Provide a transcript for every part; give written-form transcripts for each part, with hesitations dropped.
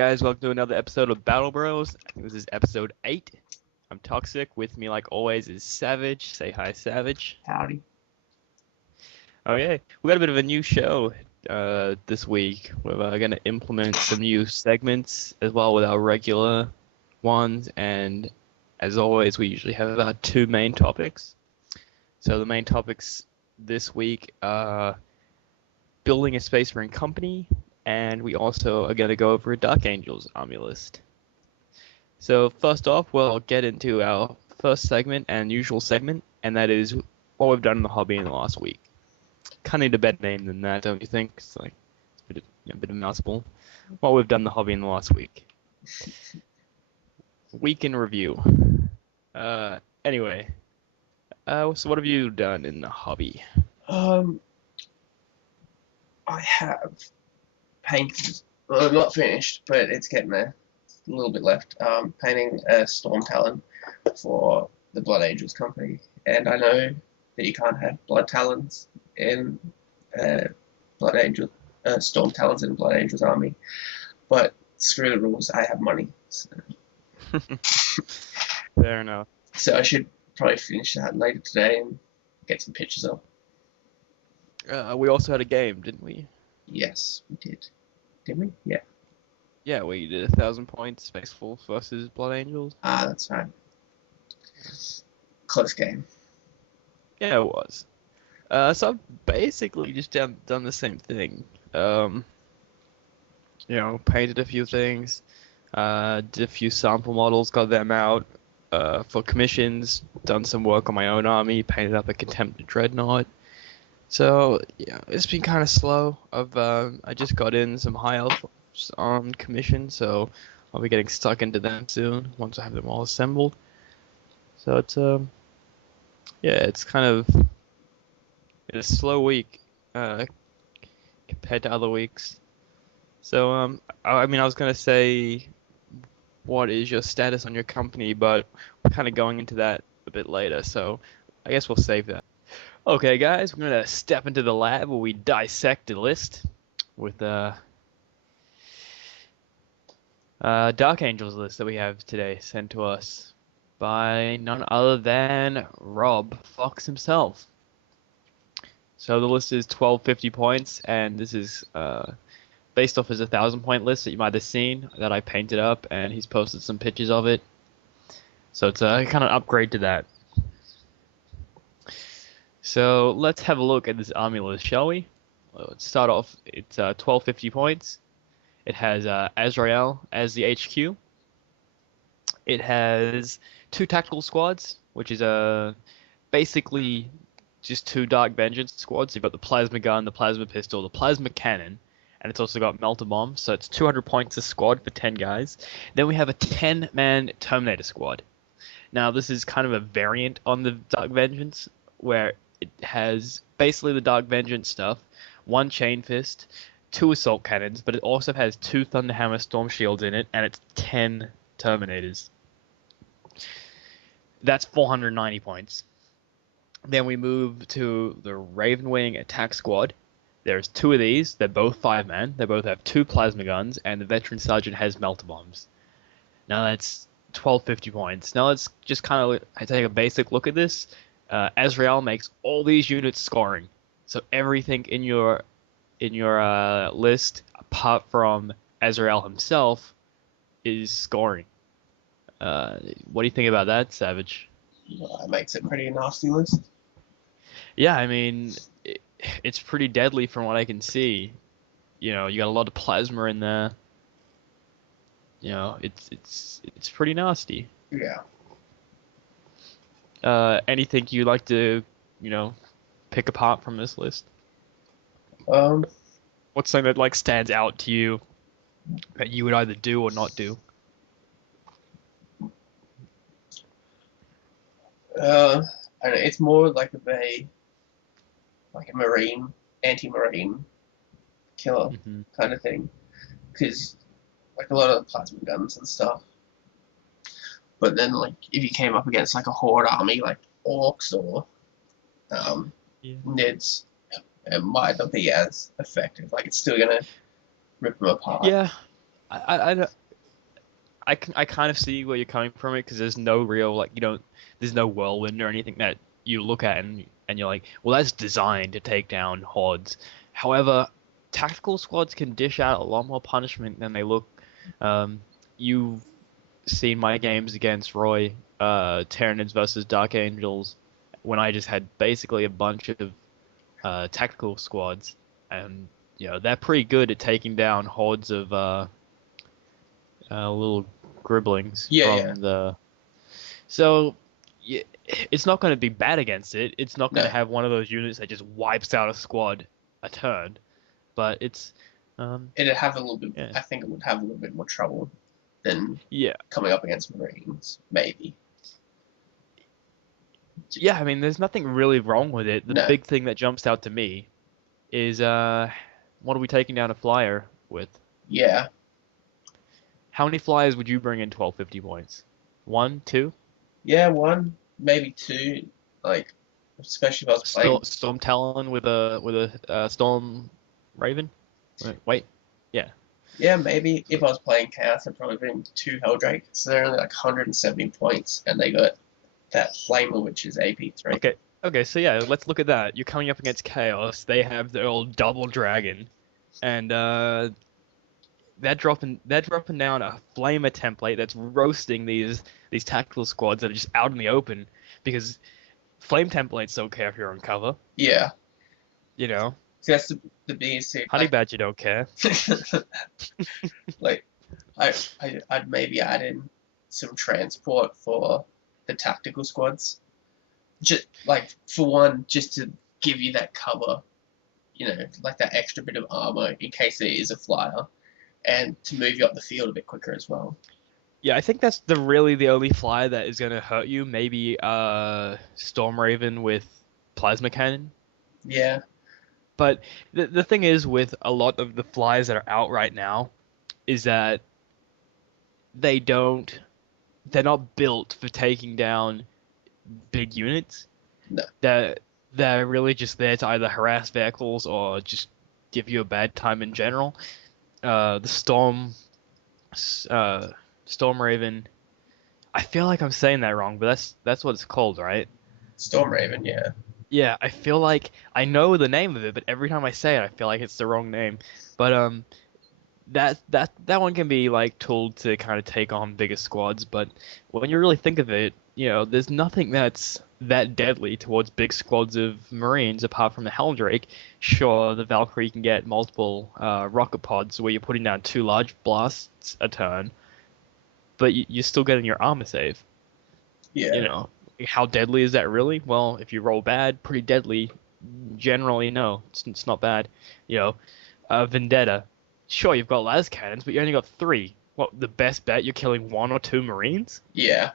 guys, welcome to another episode of Battle Bros. I think this is episode 8. I'm Toxic. With me, like always, is Savage. Say hi, Savage. Howdy. Okay, we got a bit of a new show this week. We're going to implement some new segments as well with our regular ones. And as always, we usually have about 2 main topics. So the main topics this week are building a Space Marine company, and we also are going to go over a Dark Angels army list. So first off, we'll get into our first segment and usual segment, and that is what we've done in the hobby in the last week. Kind of need a better name than that, don't you think? It's like it's a bit of a mouthful. What we've done in the hobby in the last week. Week in review. Anyway, so what have you done in the hobby? I have painted, well, not finished, but it's getting there. A little bit left. Painting a Storm Talon for the Blood Angels company, and I know that you can't have Blood Talons in Blood Angel, Storm Talons in Blood Angels army, but screw the rules. I have money, so. Fair enough. So I should probably finish that later today and get some pictures up. We also had a game, didn't we? Yes, we did. Didn't we? Yeah. Yeah, we did 1,000 points, Space Wolf versus Blood Angels. Ah, that's right. Close game. Yeah, it was. So I've basically just done the same thing. Painted a few things, did a few sample models, got them out for commissions, done some work on my own army, painted up a Contemptor Dreadnought. So, yeah, it's been kind of slow. I just got in some high elf on commission, so I'll be getting stuck into them soon once I have them all assembled. So it's it's kind of a slow week compared to other weeks. So I was gonna say, what is your status on your company, but we're kind of going into that a bit later, so I guess we'll save that. Okay, guys, we're gonna step into the lab where we dissect a list with Dark Angels list that we have today sent to us by none other than Rob Fox himself. So the list is 1250 points, and this is based off his 1,000-point list that you might have seen that I painted up, and he's posted some pictures of it. So it's a kind of upgrade to that. So let's have a look at this army list, shall we? Let's start off. It's 1250 points. It has Azrael as the HQ. It has 2 tactical squads, which is basically just 2 Dark Vengeance squads. You've got the Plasma Gun, the Plasma Pistol, the Plasma Cannon, and it's also got Melter Bomb, so it's 200 points a squad for 10 guys. Then we have a 10-man Terminator squad. Now, this is kind of a variant on the Dark Vengeance, where it has basically the Dark Vengeance stuff, 1 Chain Fist, 2 Assault Cannons, but it also has 2 Thunderhammer Storm Shields in it, and it's 10 Terminators. That's 490 points. Then we move to the Ravenwing Attack Squad. There's 2 of these. They're both 5-man. They both have 2 Plasma Guns, and the Veteran Sergeant has Melter Bombs. Now that's 1250 points. Now let's just kind of take a basic look at this. Azrael makes all these units scoring. So everything in your list, apart from Azrael himself, is scoring. What do you think about that, Savage? That makes it a pretty nasty list. Yeah, I mean, it's pretty deadly from what I can see. You know, you got a lot of plasma in there. You know, it's pretty nasty. Yeah. Anything you'd like to, pick apart from this list? What's something that stands out to you that you would either do or not do? I don't know, it's more like a marine, anti-marine killer kind of thing, because a lot of the plasma guns and stuff. But then if you came up against a horde army like orcs or Nids, it might not be as effective. It's still gonna rip them apart. Yeah, don't- I kind of see where you're coming from it because there's no real like there's no whirlwind or anything that you look at and you're like, well, that's designed to take down hordes. However, tactical squads can dish out a lot more punishment than they look. You've seen my games against Roy, Tyranids versus Dark Angels, when I just had basically a bunch of tactical squads, and they're pretty good at taking down hordes of little gribblings Yeah, yeah. from the. So yeah, it's not going to be bad against it. It's not going No. to have one of those units that just wipes out a squad a turn, but it's It'd have a little bit. yeah, I think it would have a little bit more trouble than yeah, coming up against Marines, maybe. yeah. I mean, there's nothing really wrong with it. The No. big thing that jumps out to me is what are we taking down a flyer with? Yeah. How many flyers would you bring in 1250 points? One, two? Yeah, one, maybe two. Like, especially if I was playing. Storm Talon with a Storm Raven? Wait, yeah. Yeah, maybe if I was playing Chaos, I'd probably bring two Helldrake. So they're only like 170 points, and they got that Flamer, which is AP3. Okay, so yeah, let's look at that. You're coming up against Chaos. They have their old double dragon, and they're dropping down a flamer template that's roasting these tactical squads that are just out in the open because flame templates don't care if you're on cover. Yeah. You know, So that's the biggest thing. Honey Badger don't care. Like, I'd maybe add in some transport for the tactical squads. Just like for one, just to give you that cover, like that extra bit of armor in case there is a flyer, and to move you up the field a bit quicker as well. Yeah, I think that's really the only flyer that is gonna hurt you. Maybe Storm Raven with plasma cannon. Yeah, But the thing is with a lot of the flyers that are out right now is that they're not built for taking down big units. no, They're really just there to either harass vehicles or just give you a bad time in general. The Storm Raven. I feel like I'm saying that wrong, but that's what it's called, right? Storm Raven, yeah, Yeah, I feel like I know the name of it, but every time I say it, I feel like it's the wrong name. But that one can be like tooled to kind of take on bigger squads, but when you really think of it, there's nothing that's that deadly towards big squads of Marines apart from the Helldrake. Sure, the Valkyrie can get multiple rocket pods where you're putting down two large blasts a turn, but you're still getting your armor save. yeah, How deadly is that really? Well, if you roll bad, pretty deadly. Generally, no, it's not bad. Vendetta. Sure, you've got las cannons, but you only got three. What, the best bet? You're killing one or two Marines? yeah,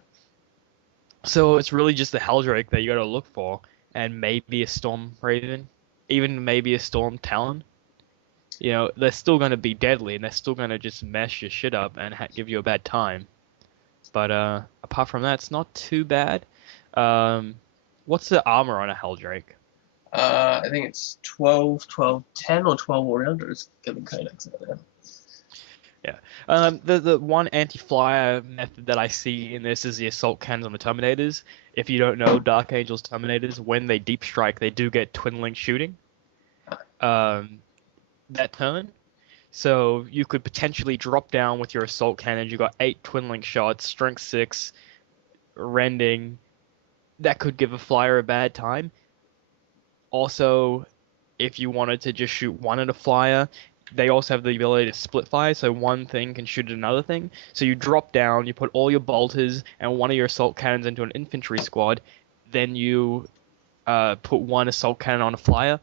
So it's really just the Helldrake that you got to look for, and maybe a Storm Raven, even maybe a Storm Talon. They're still going to be deadly, and they're still going to just mess your shit up and give you a bad time. But apart from that, it's not too bad. What's the armor on a Helldrake? I think it's 12, 12, 10, or 12 all-rounders given Codex out there. Yeah. The one anti-flyer method that I see in this is the assault cannons on the Terminators. If you don't know Dark Angels Terminators, when they deep strike, they do get twin link shooting. That turn. So you could potentially drop down with your assault cannons. You got 8 twin link shots, strength 6, rending. That could give a flyer a bad time. Also, if you wanted to just shoot one at a flyer, they also have the ability to split fire, so one thing can shoot at another thing. So you drop down, you put all your bolters and one of your assault cannons into an infantry squad, then you put one assault cannon on a flyer.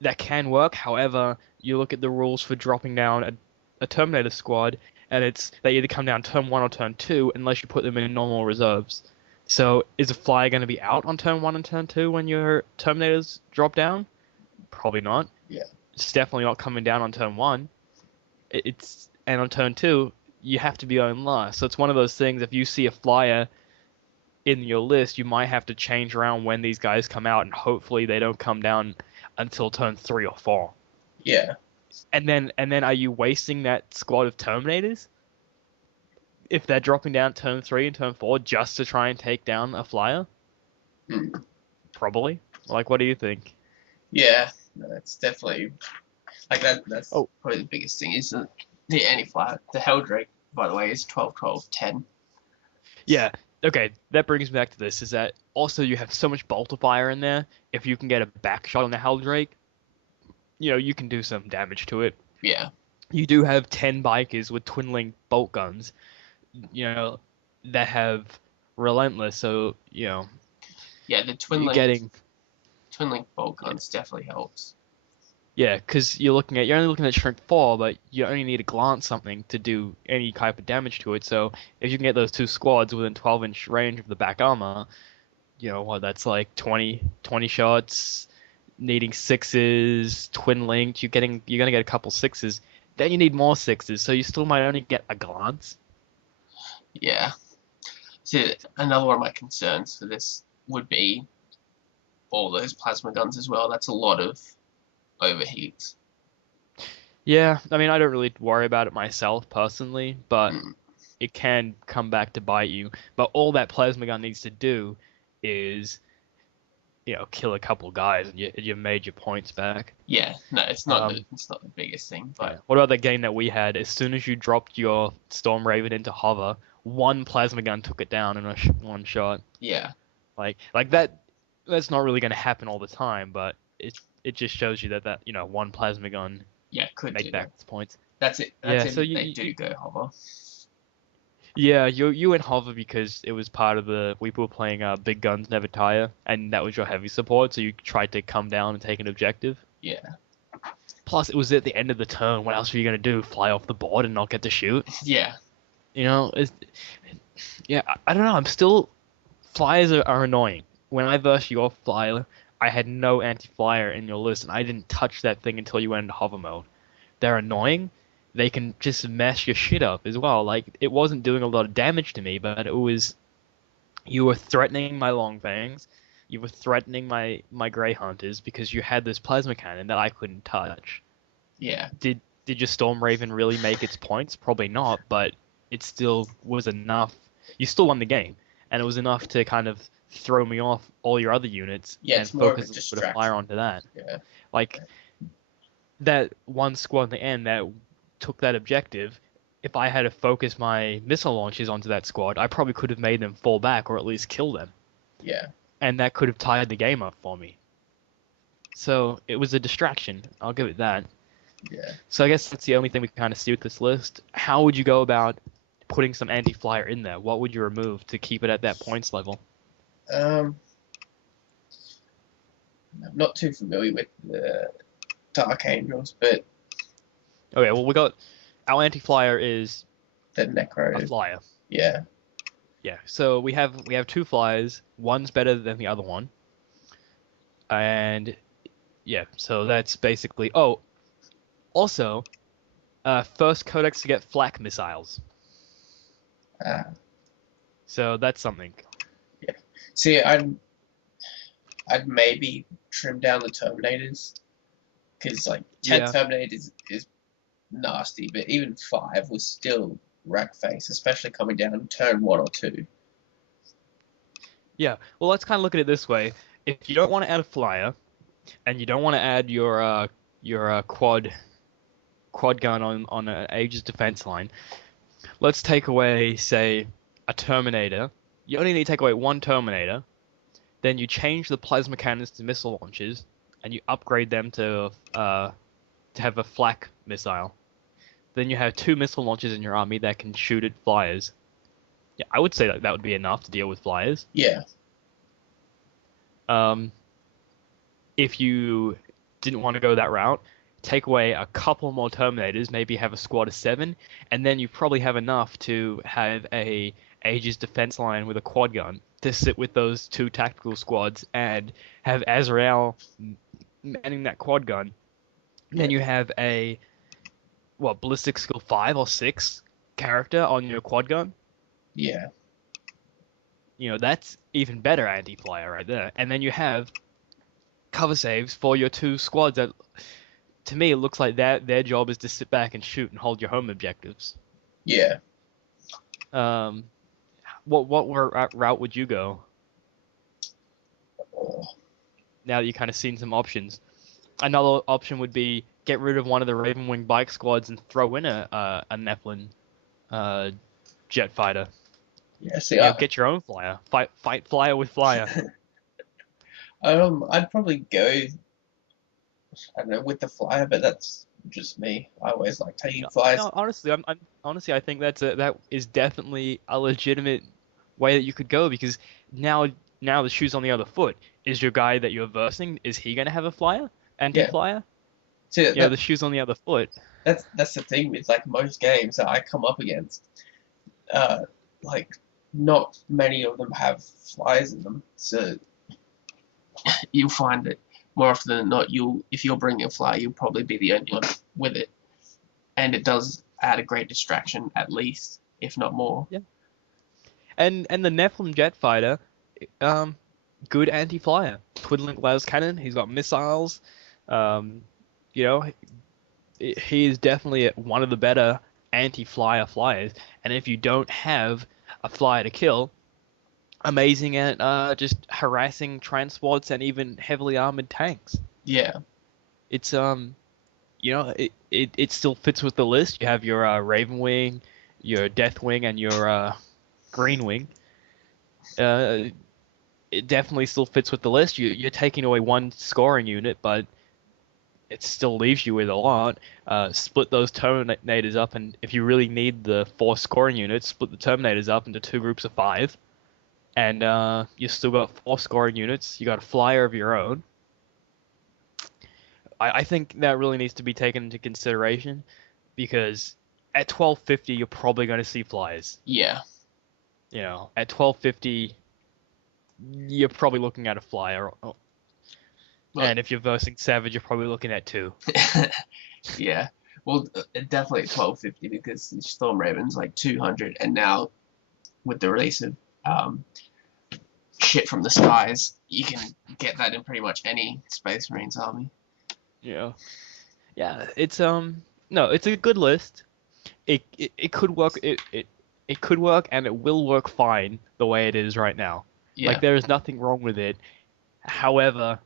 That can work, however, you look at the rules for dropping down a Terminator squad, and they either come down turn 1 or turn 2 unless you put them in normal reserves. So is a flyer going to be out on turn 1 and turn 2 when your Terminators drop down? Probably not. Yeah. It's definitely not coming down on turn 1. And on turn 2, you have to be on last. So it's one of those things, if you see a flyer in your list, you might have to change around when these guys come out, and hopefully they don't come down until turn 3 or 4. Yeah. And then are you wasting that squad of Terminators if they're dropping down turn 3 and turn 4 just to try and take down a flyer? Hmm. Probably. Like, what do you think? Yeah, no, it's definitely like that. That's Oh, probably the biggest thing is the anti-flyer. The Helldrake, by the way, is 12, 12, 10. yeah. Okay, that brings me back to this, is that also you have so much bolter fire in there. If you can get a back shot on the Helldrake, you can do some damage to it. Yeah, You do have 10 bikers with twin link bolt guns, you know, that have relentless, so, yeah. The you're getting. twin link bolt guns definitely helps. Yeah, because you're only looking at strength 4, but you only need to glance something to do any type of damage to it. So if you can get those two squads within 12-inch range of the back armor, that's like 20 shots, needing sixes, twin linked. You're gonna get a couple sixes. Then you need more sixes, so you still might only get a glance. Yeah. So another one of my concerns for this would be all those plasma guns as well. That's a lot of overheats. Yeah, I mean, I don't really worry about it myself personally, but Mm. it can come back to bite you. But all that plasma gun needs to do is, kill a couple guys and you made your points back. Yeah, no, it's not Um, the biggest thing, yeah. but What about that game that we had? As soon as you dropped your Storm Raven into hover, one plasma gun took it down in one shot. yeah, Like that. That's not really going to happen all the time, but it just shows you that one plasma gun yeah, could make do back that. its points. That's it. That's Yeah. if So they do go hover. yeah, you went hover because it was part of we were playing Big Guns Never Tire, and that was your heavy support, so you tried to come down and take an objective. Yeah, Plus, it was at the end of the turn. What else were you gonna do? Fly off the board and not get to shoot? yeah, Yeah. I don't know. I'm still flyers are annoying. When I versed your flyer, I had no anti-flyer in your list, and I didn't touch that thing until you went into hover mode. They're annoying. They can just mess your shit up as well. Like, it wasn't doing a lot of damage to me, but you were threatening my long fangs. You were threatening my Grey Hunters because you had this plasma cannon that I couldn't touch. yeah, Did your Storm Raven really make its points? Probably not, but it still was enough. You still won the game, and it was enough to kind of throw me off all your other units yeah. and It's more of a focus a little bit of fire distraction. onto that. Yeah, Like, that one squad in the end that took that objective, if I had to focus my missile launches onto that squad, I probably could have made them fall back or at least kill them. yeah, And that could have tied the game up for me. So it was a distraction. I'll give it that. yeah. So I guess that's the only thing we can kind of see with this list. How would you go about putting some anti-flyer in there? What would you remove to keep it at that points level? I'm not too familiar with the Dark Angels, but Okay, well, we got our anti-flyer is the a Necro, flyer. yeah, Yeah, so we have two flyers. One's better than the other one. And yeah, so that's basically. Oh, also, first codex to get flak missiles. uh, So that's something. yeah. See, I'd maybe trim down the Terminators because like 10 Yeah, Terminators is nasty, but even 5 was still rack face, especially coming down turn 1 or 2. yeah. Well, let's kind of look at it this way. If you don't want to add a flyer, and you don't want to add your quad gun on an Aegis defense line, let's take away, say, a Terminator. You only need to take away one Terminator. Then you change the plasma cannons to missile launchers, and you upgrade them to have a flak missile. Then you have two missile launchers in your army that can shoot at flyers. Yeah, I would say that would be enough to deal with flyers. Yeah, Um, if you didn't want to go that route, take away a couple more Terminators, maybe have a squad of 7, and then you probably have enough to have a Aegis defense line with a quad gun to sit with those two tactical squads and have Azrael manning that quad gun. yeah, Then you have a ballistic skill 5 or 6 character on your quad gun. yeah, That's even better anti-flyer right there. And then you have cover saves for your two squads that to me, it looks like their job is to sit back and shoot and hold your home objectives. Yeah. Um, route would you go Oh, now that you kind of seen some options? Another option would be get rid of one of the Raven Wing bike squads and throw in a Nephilim jet fighter. yeah. See, You know, get your own flyer. Fight flyer with flyer. I'd probably go, I don't know, with the flyer, but that's just me. I always like taking flyers. No, honestly, honestly, I think that is definitely a legitimate way that you could go because now the shoe's on the other foot. Is your guy that you're versing, is he gonna have a flyer? Yeah. Anti-flyer? See, Yeah, the shoe's on the other foot. that's the thing with like most games that I come up against. Like not many of them have flyers in them, so you'll find that more often than not, if you're bringing a flyer, you'll probably be the only one with it, and it does add a great distraction at least, if not more. Yeah. And the Nephilim jet fighter, good anti-flyer. Twin link las cannon. He's got missiles. You know, he is definitely one of the better anti-flyer flyers. And if you don't have a flyer to kill, amazing at just harassing transports and even heavily armored tanks. Yeah. It's you know, it still fits with the list. You have your Raven Wing, your Death Wing, and your Green Wing. It definitely still fits with the list. You're taking away one scoring unit, but it still leaves you with a lot. Split those Terminators up, and if you really need the 4 scoring units, split the Terminators up into 2 groups of 5. And you still got 4 scoring units. You got a flyer of your own. I think that really needs to be taken into consideration because at 1250 you're probably going to see flyers. Yeah. You know, at 1250 you're probably looking at a flyer. And if you're versing Savage, you're probably looking at 2. Yeah. Well, definitely at 1250 because Storm Raven's like 200, and now with the release of shit from the skies, you can get that in pretty much any Space Marines army. Yeah. It's no, it's a good list. It could work. It could work, and it will work fine the way it is right now. Yeah. Like there is nothing wrong with it. However,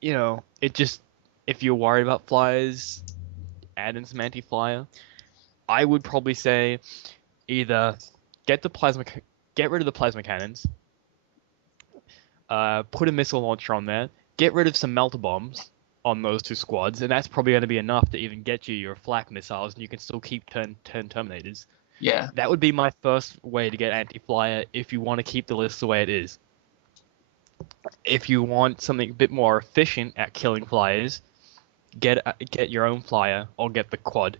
you know, it just if you're worried about flyers, add in some anti-flyer. I would probably say either get rid of the plasma cannons, put a missile launcher on there, get rid of some melter bombs on those 2 squads, and that's probably going to be enough to even get you your flak missiles, and you can still keep 10 Terminators. Yeah. That would be my first way to get anti-flyer if you want to keep the list the way it is. If you want something a bit more efficient at killing flyers, get your own flyer or get the quad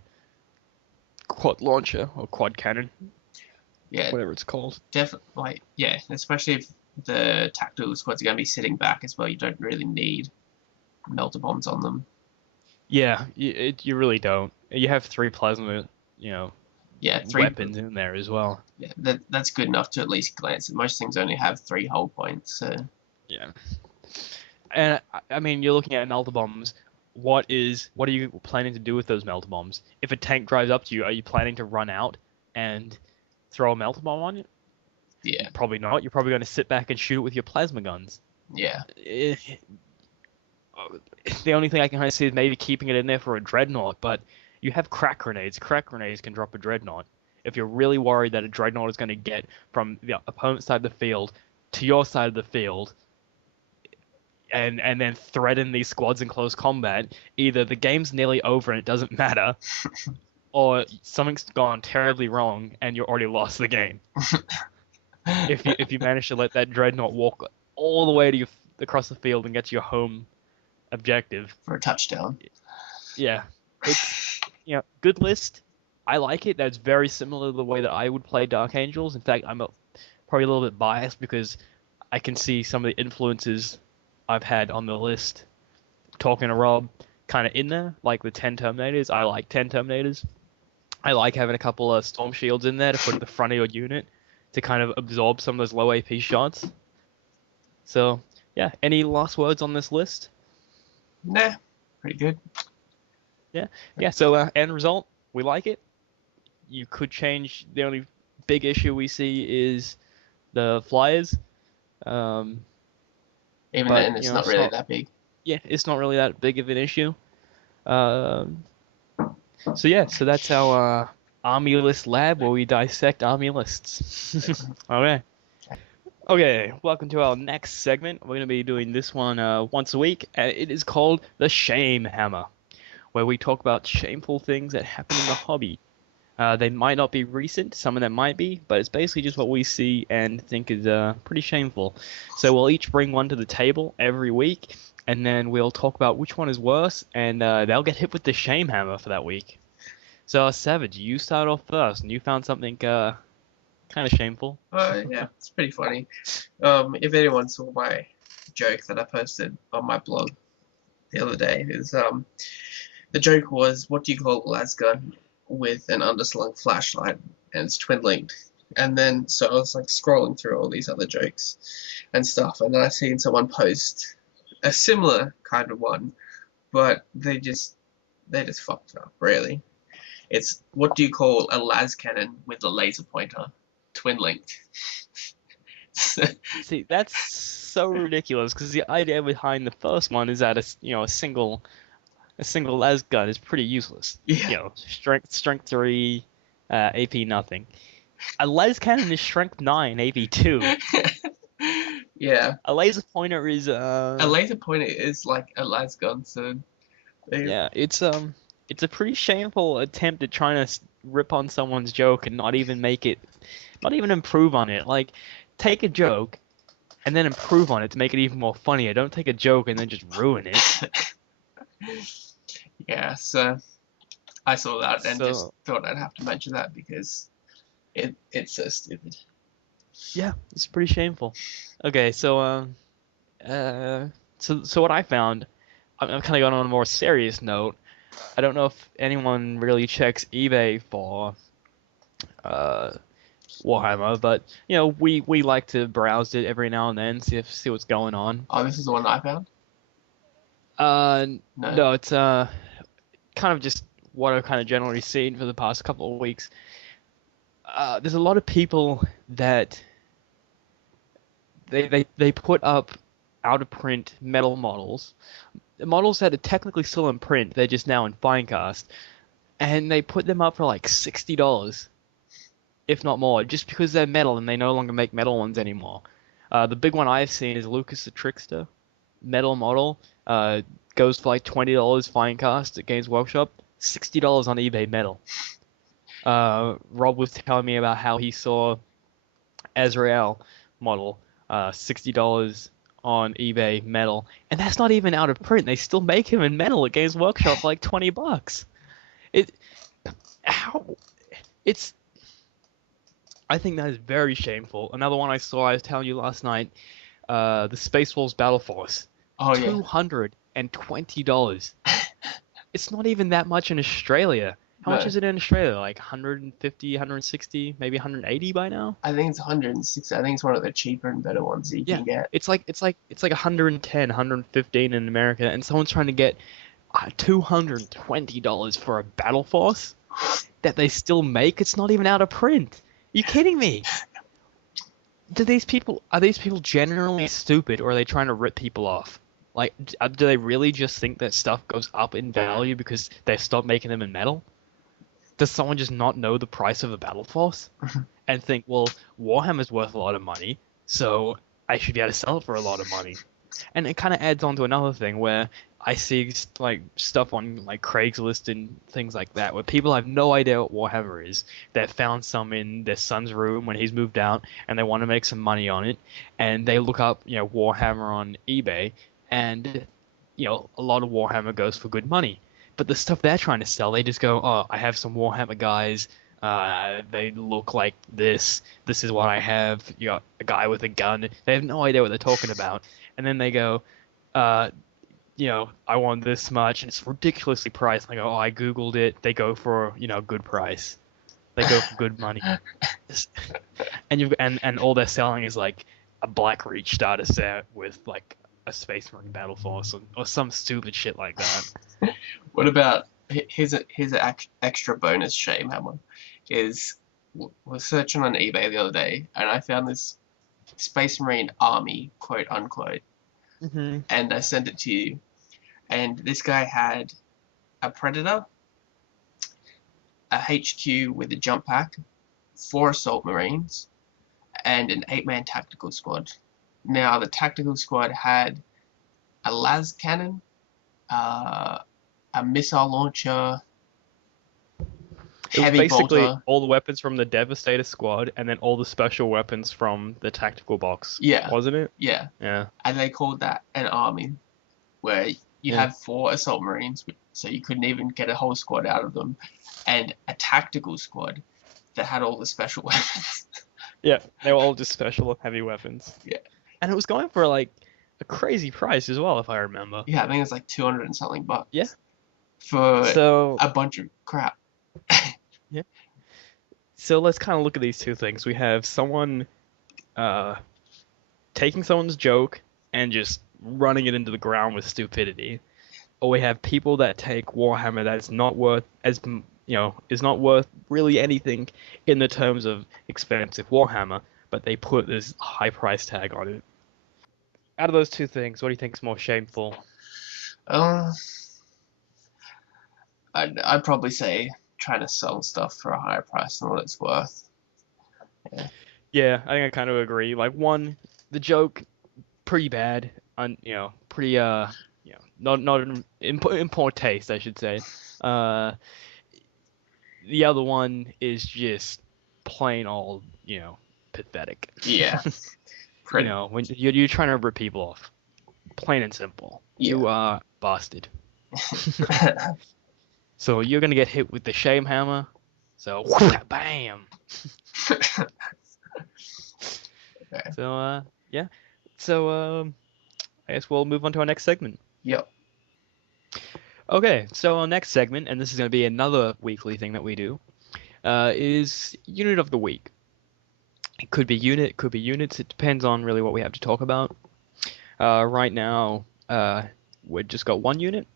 launcher or quad cannon. Yeah. Whatever it's called. Definitely. Yeah, especially if the tactical squads are going to be sitting back as well. You don't really need melter bombs on them. Yeah, you really don't. You have 3 plasma, you know, 3 weapons in there as well. Yeah, that's good enough to at least glance. Most things only have 3 hull points, so. Yeah. And I mean, you're looking at melter bombs. What are you planning to do with those melter bombs? If a tank drives up to you, are you planning to run out and throw a melter bomb on it? Yeah. Probably not. You're probably going to sit back and shoot it with your plasma guns. Yeah. The only thing I can kind of see is maybe keeping it in there for a dreadnought, but you have crack grenades. Crack grenades can drop a dreadnought. If you're really worried that a dreadnought is going to get from the opponent's side of the field to your side of the field, and then threaten these squads in close combat, either the game's nearly over and it doesn't matter, or something's gone terribly wrong and you already lost the game. If you manage to let that dreadnought walk all the way to across the field and get to your home objective for a touchdown. Yeah, it's good list. I like it. That's very similar to the way that I would play Dark Angels. In fact, I'm probably a little bit biased because I can see some of the influences I've had on the list. Talking to Rob, kind of in there, like the 10 Terminators. I like 10 Terminators. I like having a couple of Storm Shields in there to put at the front of your unit to kind of absorb some of those low AP shots. So, yeah, any last words on this list? Nah, pretty good. Yeah. So end result, we like it. You could change. The only big issue we see is the flyers. Um, Even but then, it's not it's really not. that big. Yeah, it's not really that big of an issue. Um, so yeah, so that's our Army List Lab where we dissect Army lists. Okay. Okay, welcome to our next segment. We're going to be doing this one once a week, and it is called the Shame Hammer, where we talk about shameful things that happen in the hobby. They might not be recent, some of them might be, but it's basically just what we see and think is pretty shameful. So we'll each bring one to the table every week, and then we'll talk about which one is worse, and they'll get hit with the shame hammer for that week. So Savage, you start off first, and you found something kind of shameful. Yeah, it's pretty funny. If anyone saw my joke that I posted on my blog the other day, the joke was, what do you call a las gun with an underslung flashlight, and it's twin linked? And then so I was like scrolling through all these other jokes and stuff, and then I seen someone post a similar kind of one, but they just fucked up, really. It's, what do you call a las cannon with a laser pointer, twin linked? See, that's so ridiculous because the idea behind the first one is that a single las gun is pretty useless. Yeah. Strength 3, AP nothing. A las cannon is strength 9, AP 2. Yeah. A laser pointer is A laser pointer is like a las gun, so yeah, it's a pretty shameful attempt at trying to rip on someone's joke and not even improve on it. Like, take a joke and then improve on it to make it even more funnier. Don't take a joke and then just ruin it. Yeah, so I saw that and just thought I'd have to mention that because it's so stupid. Yeah, it's pretty shameful. Okay, so so what I found, I'm kind of going on a more serious note. I don't know if anyone really checks eBay for Warhammer, but we like to browse it every now and then, see what's going on. Oh, this is the one I found? No, it's kind of just what I've kind of generally seen for the past couple of weeks. There's a lot of people that they put up out of print metal models that are technically still in print, they're just now in Finecast, and they put them up for like $60, if not more, just because they're metal and they no longer make metal ones anymore. The big one I've seen is Lucas the Trickster, metal model, goes for like $20 Finecast at Games Workshop, $60 on eBay metal. Rob was telling me about how he saw Azrael model, $60 on eBay metal, and that's not even out of print. They still make him in metal at Games Workshop for like $20. I think that is very shameful. Another one I saw, I was telling you last night, the Space Wolves Battle Force. Oh yeah. $220. It's not even that much in Australia. How much is it in Australia? Like 150, 160, maybe 180 by now? I think it's 160. I think it's one of the cheaper and better ones that you can get. It's like 110, 115 in America, and someone's trying to get $220 for a Battle Force that they still make. It's not even out of print. Are you kidding me? Are these people generally stupid, or are they trying to rip people off? Like, do they really just think that stuff goes up in value because they've stopped making them in metal? Does someone just not know the price of a Battle Force and think, well, Warhammer's worth a lot of money, so I should be able to sell it for a lot of money? And it kind of adds on to another thing where I see like stuff on like Craigslist and things like that where people have no idea what Warhammer is. They've found some in their son's room when he's moved out and they want to make some money on it, and they look up Warhammer on eBay, and a lot of Warhammer goes for good money. But the stuff they're trying to sell, they just go, oh, I have some Warhammer guys. They look like this. This is what I have. You got a guy with a gun. They have no idea what they're talking about. And then they go, I want this much, and it's ridiculously priced. And I go, oh, I Googled it. They go for, a good price. They go for good money. And all they're selling is like a Black Reach starter set with like a Space Marine Battle Force or some stupid shit like that. What about here's an extra bonus shame hammer. Is was searching on eBay the other day, and I found this Space Marine army, quote unquote, Mm-hmm. and I sent it to you. And this guy had a Predator, a HQ with a jump pack, 4 Assault Marines, and an 8-man tactical squad. Now, the tactical squad had a las cannon, uh, a missile launcher, It was heavy basically bolter. all the weapons from the Devastator squad, and then all the special weapons from the tactical box, Yeah, wasn't it? yeah. Yeah. And they called that an army, where you Yeah. have 4 Assault Marines, so you couldn't even get a whole squad out of them, and a tactical squad that had all the special weapons. Yeah, they were all just special and heavy weapons. Yeah. And it was going for like a crazy price as well, if I remember. Yeah, I think it's like 200 and something bucks. Yeah. For So a bunch of crap. so let's kind of look at these two things. We have someone taking someone's joke and just running it into the ground with stupidity. Or we have people that take Warhammer that's not worth is not worth really anything in the terms of expensive Warhammer, but they put this high price tag on it. Out of those two things, what do you think is more shameful? I'd probably say trying to sell stuff for a higher price than what it's worth. Yeah, I think I kind of agree. Like one, the joke, pretty bad, pretty not in poor taste, I should say. The other one is just plain old, pathetic. Yeah. Pretty. When you're trying to rip people off, plain and simple. Yeah. You are bastard. So you're gonna get hit with the shame hammer. So bam. Okay. So yeah. So I guess we'll move on to our next segment. Yep. Okay, so our next segment, and this is going to be another weekly thing that we do, is Unit of the Week. It could be unit, it could be units. It depends on really what we have to talk about. Right now, we've just got one unit,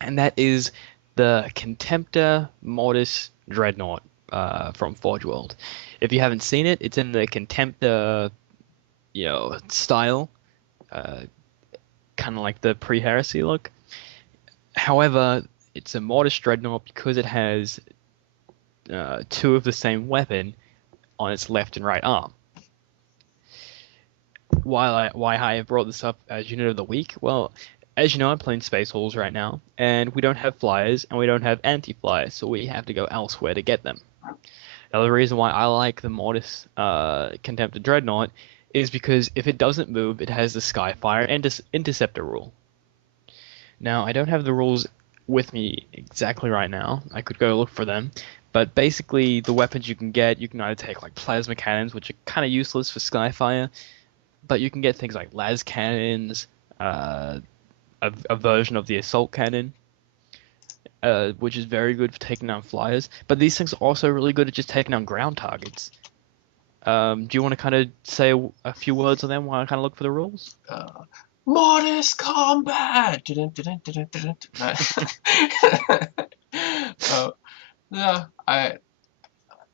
and that is the Contemptor Mortis Dreadnought from Forge World. If you haven't seen it, it's in the Contemptor, style, kind of like the pre-heresy look. However, it's a Mortis Dreadnought because it has 2 of the same weapon on its left and right arm. Why I have brought this up as Unit of the Week? Well, as you know, I'm playing Space Hulls right now, and we don't have flyers, and we don't have anti-flyers, so we have to go elsewhere to get them. Now, the reason why I like the Mortis Contemptor Dreadnought is because if it doesn't move, it has the Skyfire and Interceptor rule. Now, I don't have the rules with me exactly right now. I could go look for them. But basically, the weapons you can either take like plasma cannons, which are kind of useless for Skyfire, but you can get things like las cannons, a version of the assault cannon, which is very good for taking down flyers. But these things are also really good at just taking down ground targets. Do you want to kind of say a few words on them while I kind of look for the rules? Mortis combat. No, I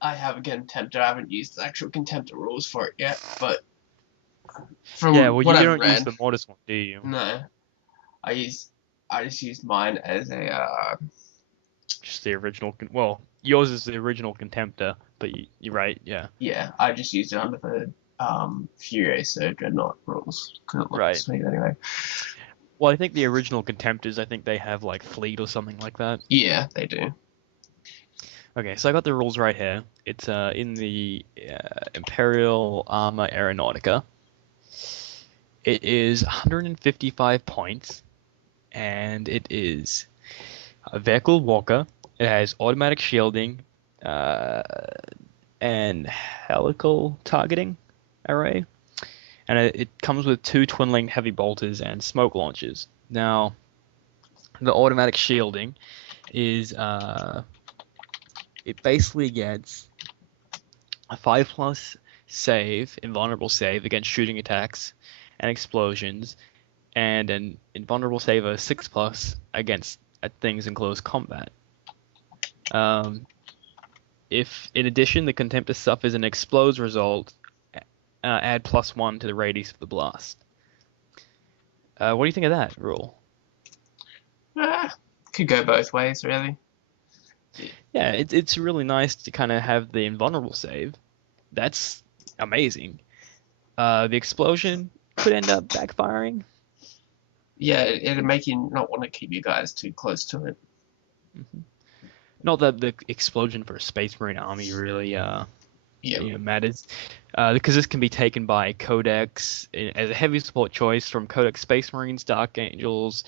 have a Contemptor. I haven't used the actual Contemptor rules for it yet, but from Yeah, well, what you I've don't read, use the Mortis one, do you? no, I just used mine as a Just the original. Well, yours is the original Contemptor, but you're right, yeah. yeah, I just used it under the Furiosa Dreadnought rules because it looked Right. sweet anyway. Well, I think the original Contemptors, I think they have like Fleet or something like that. Yeah, they do. Okay, so I got the rules right here. It's in the Imperial Armor Aeronautica. It is 155 points, and it is a vehicle walker. It has automatic shielding, and helical targeting array, and it comes with 2 twin-linked heavy bolters and smoke launchers. Now, the automatic shielding is it basically gets a 5+ save, invulnerable save against shooting attacks and explosions, and an invulnerable save of 6+ against at things in close combat. Um, if in addition the Contemptor suffers an explodes result, add +1 to the radius of the blast. What do you think of that rule? Could go both ways, really. Yeah, it's really nice to kind of have the invulnerable save. That's amazing. The explosion could end up backfiring. Yeah, it'd make you not want to keep you guys too close to it. Not that the explosion for a Space Marine army really matters, because this can be taken by Codex as a heavy support choice from Codex Space Marines, Dark Angels,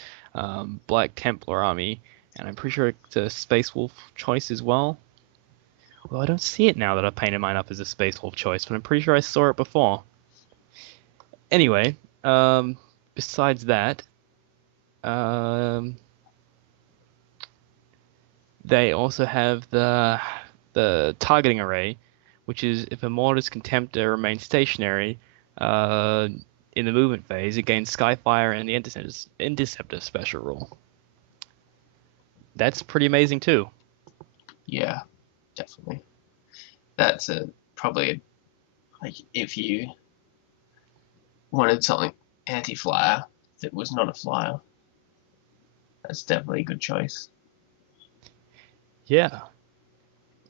Black Templar army, and I'm pretty sure it's a Space Wolf choice as well. Well, I don't see it now that I've painted mine up as a Space Wolf choice, but I'm pretty sure I saw it before. Anyway, besides that, they also have the targeting array, which is if a Mortis Contemptor remains stationary in the movement phase, it gains Skyfire and the Interceptor special rule. That's pretty amazing too. Yeah, definitely. That's probably like if you wanted something anti-flyer that was not a flyer, that's definitely a good choice. Yeah.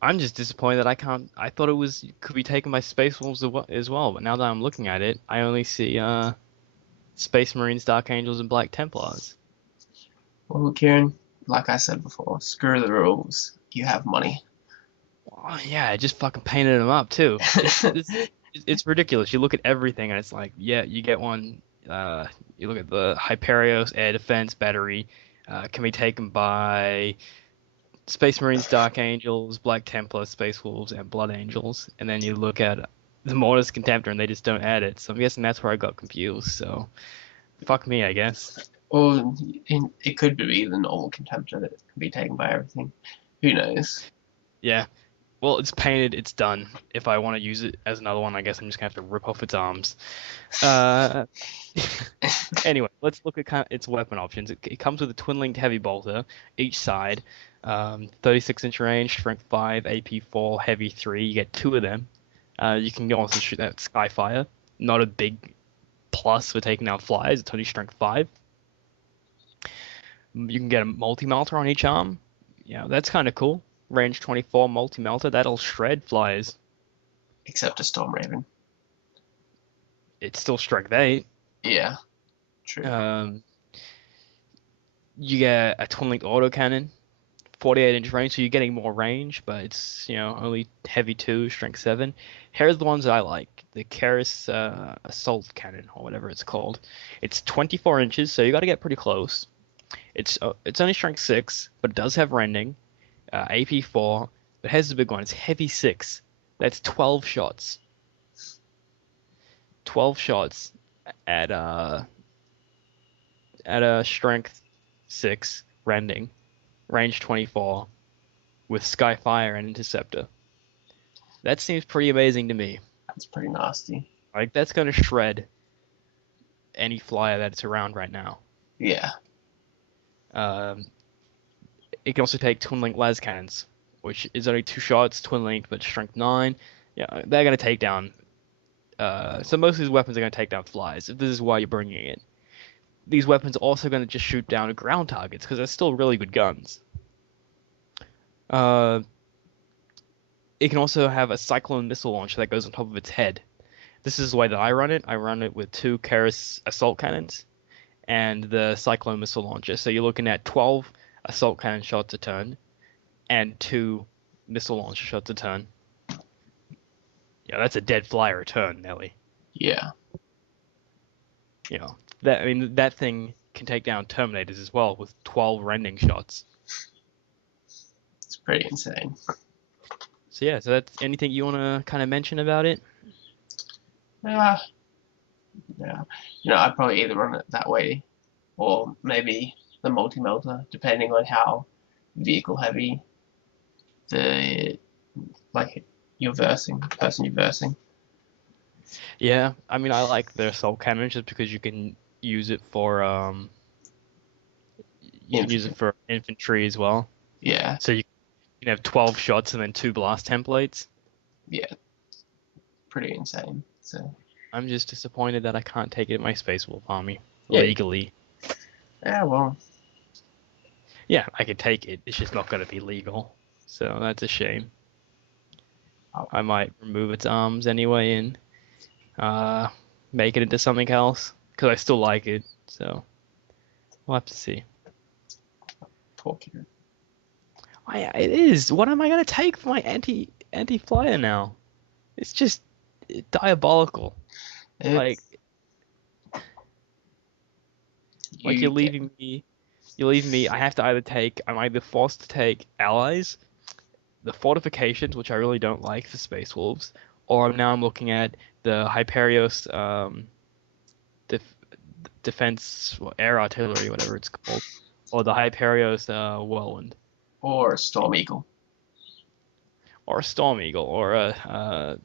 I'm just disappointed that I can't. I thought it could be taken by Space Wolves as well, but now that I'm looking at it, I only see Space Marines, Dark Angels, and Black Templars. Well, Kieran, like I said before, screw the rules. You have money. Oh, yeah, I just fucking painted them up too. It's ridiculous. You look at everything and it's like, yeah, you get one. You look at the Hyperios air defense battery, can be taken by Space Marines, Dark Angels, Black Templar, Space Wolves, and Blood Angels, and then you look at the Mortis Contemptor and they just don't add it. So I'm guessing that's where I got confused. So fuck me, I guess. Or it could be the normal Contemptor that can be taken by everything. Who knows? Yeah. Well, it's painted, it's done. If I want to use it as another one, I guess I'm just gonna have to rip off its arms. Anyway, let's look at kind of its weapon options. It comes with a twin-linked heavy bolter each side, 36-inch range, strength 5, AP 4, heavy 3. You get 2 of them. You can also shoot that Skyfire. Not a big plus for taking out flyers. It's only strength 5. You can get a multi-melter on each arm. Yeah, that's kind of cool. Range 24 multi-melter. That'll shred flyers. Except a Storm Raven. It's still strength 8. Yeah, true. You get a twin-linked autocannon, 48-inch range, so you're getting more range, but it's, only heavy 2, strength 7. Here's the ones that I like. The Keris Assault Cannon, or whatever it's called. It's 24 inches, so you got to get pretty close. It's only strength 6, but it does have rending. AP 4, but here's the big one. It's heavy 6. That's 12 shots. 12 shots at a strength 6 rending, range 24, with Skyfire and Interceptor. That seems pretty amazing to me. That's pretty nasty. Like, that's gonna shred any flyer that's around right now. Yeah. It can also take twin link las cannons, which is only 2 shots, twin link, but strength 9. Yeah, they're gonna take down. So most of these weapons are gonna take down flies. If this is why you're bringing it. These weapons are also gonna just shoot down ground targets because they're still really good guns. It can also have a Cyclone missile launcher that goes on top of its head. This is the way that I run it. I run it with 2 Keris assault cannons and the Cyclone missile launcher. So you're looking at 12 assault cannon shots a turn and 2 missile launcher shots a turn. Yeah, that's a dead flyer a turn, Nelly. Yeah. That thing can take down Terminators as well with 12 rending shots. It's pretty insane. So that's anything you want to kind of mention about it? Yeah. I'd probably either run it that way or maybe the multi-melter, depending on how vehicle heavy the person you're versing. Yeah, I mean, I like the assault cannon just because you can use it for you can use it for infantry as well. Yeah, So you can have 12 shots and then 2 blast templates. yeah, pretty insane. So I'm just disappointed that I can't take it in my Space Wolf army yeah, legally. yeah. Well, Yeah, I could take it. It's just not going to be legal. So that's a shame. oh, I might remove its arms anyway and uh, make it into something else because I still like it. So we'll have to see. talking. It is. What am I going to take for my anti flyer now? It's just diabolical. Like You get you're leaving me. I have to either take. I'm either forced to take allies, the fortifications, which I really don't like for Space Wolves, or now I'm looking at the Hyperios def, defense air artillery, whatever it's called, or the Hyperios whirlwind, or a Storm Eagle. or a Storm Eagle, or a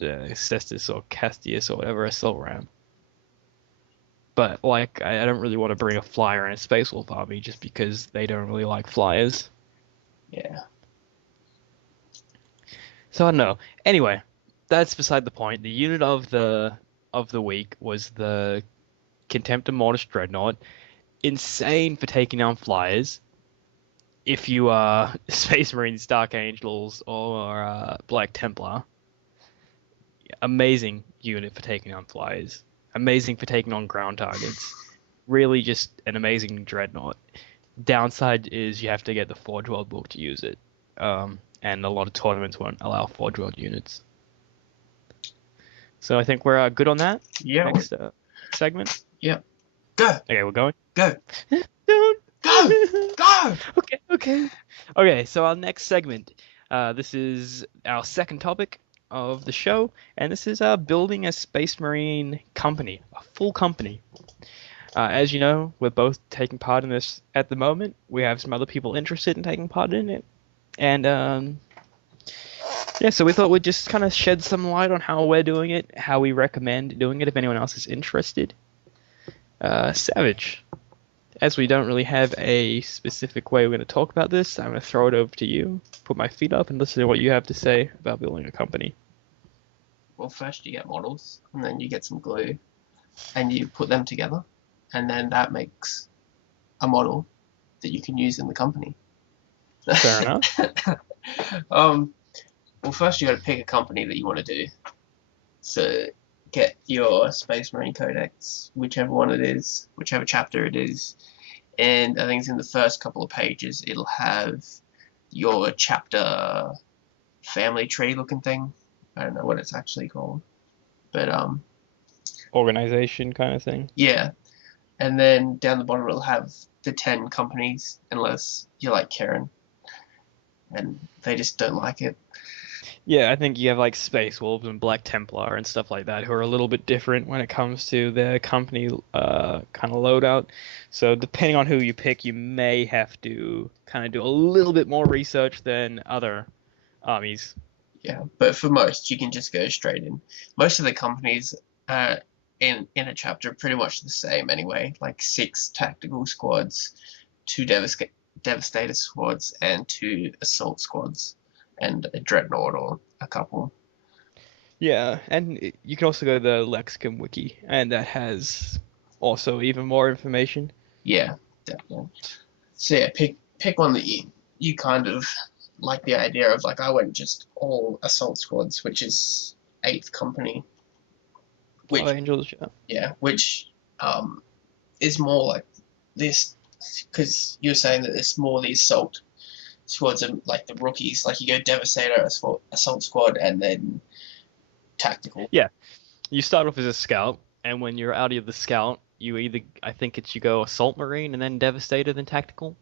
Cestus or Castius or whatever, a Assault Ram. But like, I don't really want to bring a flyer in a Space Wolf army just because they don't really like flyers. Yeah. So I don't know. Anyway, that's beside the point. The unit of the week was the Contempt of Mortis Dreadnought. Insane for taking down flyers. If you are Space Marines, Dark Angels, or Black Templar, amazing unit for taking down flyers. Amazing for taking on ground targets. Really just an amazing dreadnought. Downside is you have to get the Forge World book to use it. And a lot of tournaments won't allow Forge World units. So I think we're good on that. Yeah. Next segment. Yeah. Go. Okay, we're going. Go. Don't. Go. Go. Okay. So our next segment. This is our second topic of the show, and this is building a Space Marine company, a full company. As you know, we're both taking part in this at the moment. We have some other people interested in taking part in it, and yeah, so we thought we'd just kind of shed some light on how we're doing it, how we recommend doing it if anyone else is interested. Savage, as we don't really have a specific way we're going to talk about this, I'm going to throw it over to you, put my feet up, and listen to what you have to say about building a company. Well, first you get models, and then you get some glue, and you put them together, and then that makes a model that you can use in the company. Fair enough. Well, first you got to pick a company that you want to do. So get your Space Marine Codex, whichever one it is, whichever chapter it is, and I think it's in the first couple of pages. It'll have your chapter family tree looking thing. I don't know what it's actually called, but Organization kind of thing. yeah. And then down the bottom it'll have the 10 companies, unless you're like Karen, and they just don't like it. Yeah, I think you have like Space Wolves and Black Templar and stuff like that who are a little bit different when it comes to their company kind of loadout. So depending on who you pick, you may have to kind of do a little bit more research than other armies. Yeah, but for most, you can just go straight in. Most of the companies in a chapter are pretty much the same anyway, like 6 tactical squads, 2 devastator squads, and 2 assault squads, and a dreadnought or a couple. Yeah, and you can also go to the Lexicon Wiki, and that has also even more information. Yeah, definitely. So yeah, pick one that you kind of like the idea of. Like I went just all assault squads, which is 8th company. Which Angels, which is more like this, because you're saying that it's more the assault squads are like the rookies. Like you go Devastator, assault squad, and then tactical. Yeah, you start off as a scout, and when you're out of the scout, you go Assault Marine and then Devastator, then Tactical.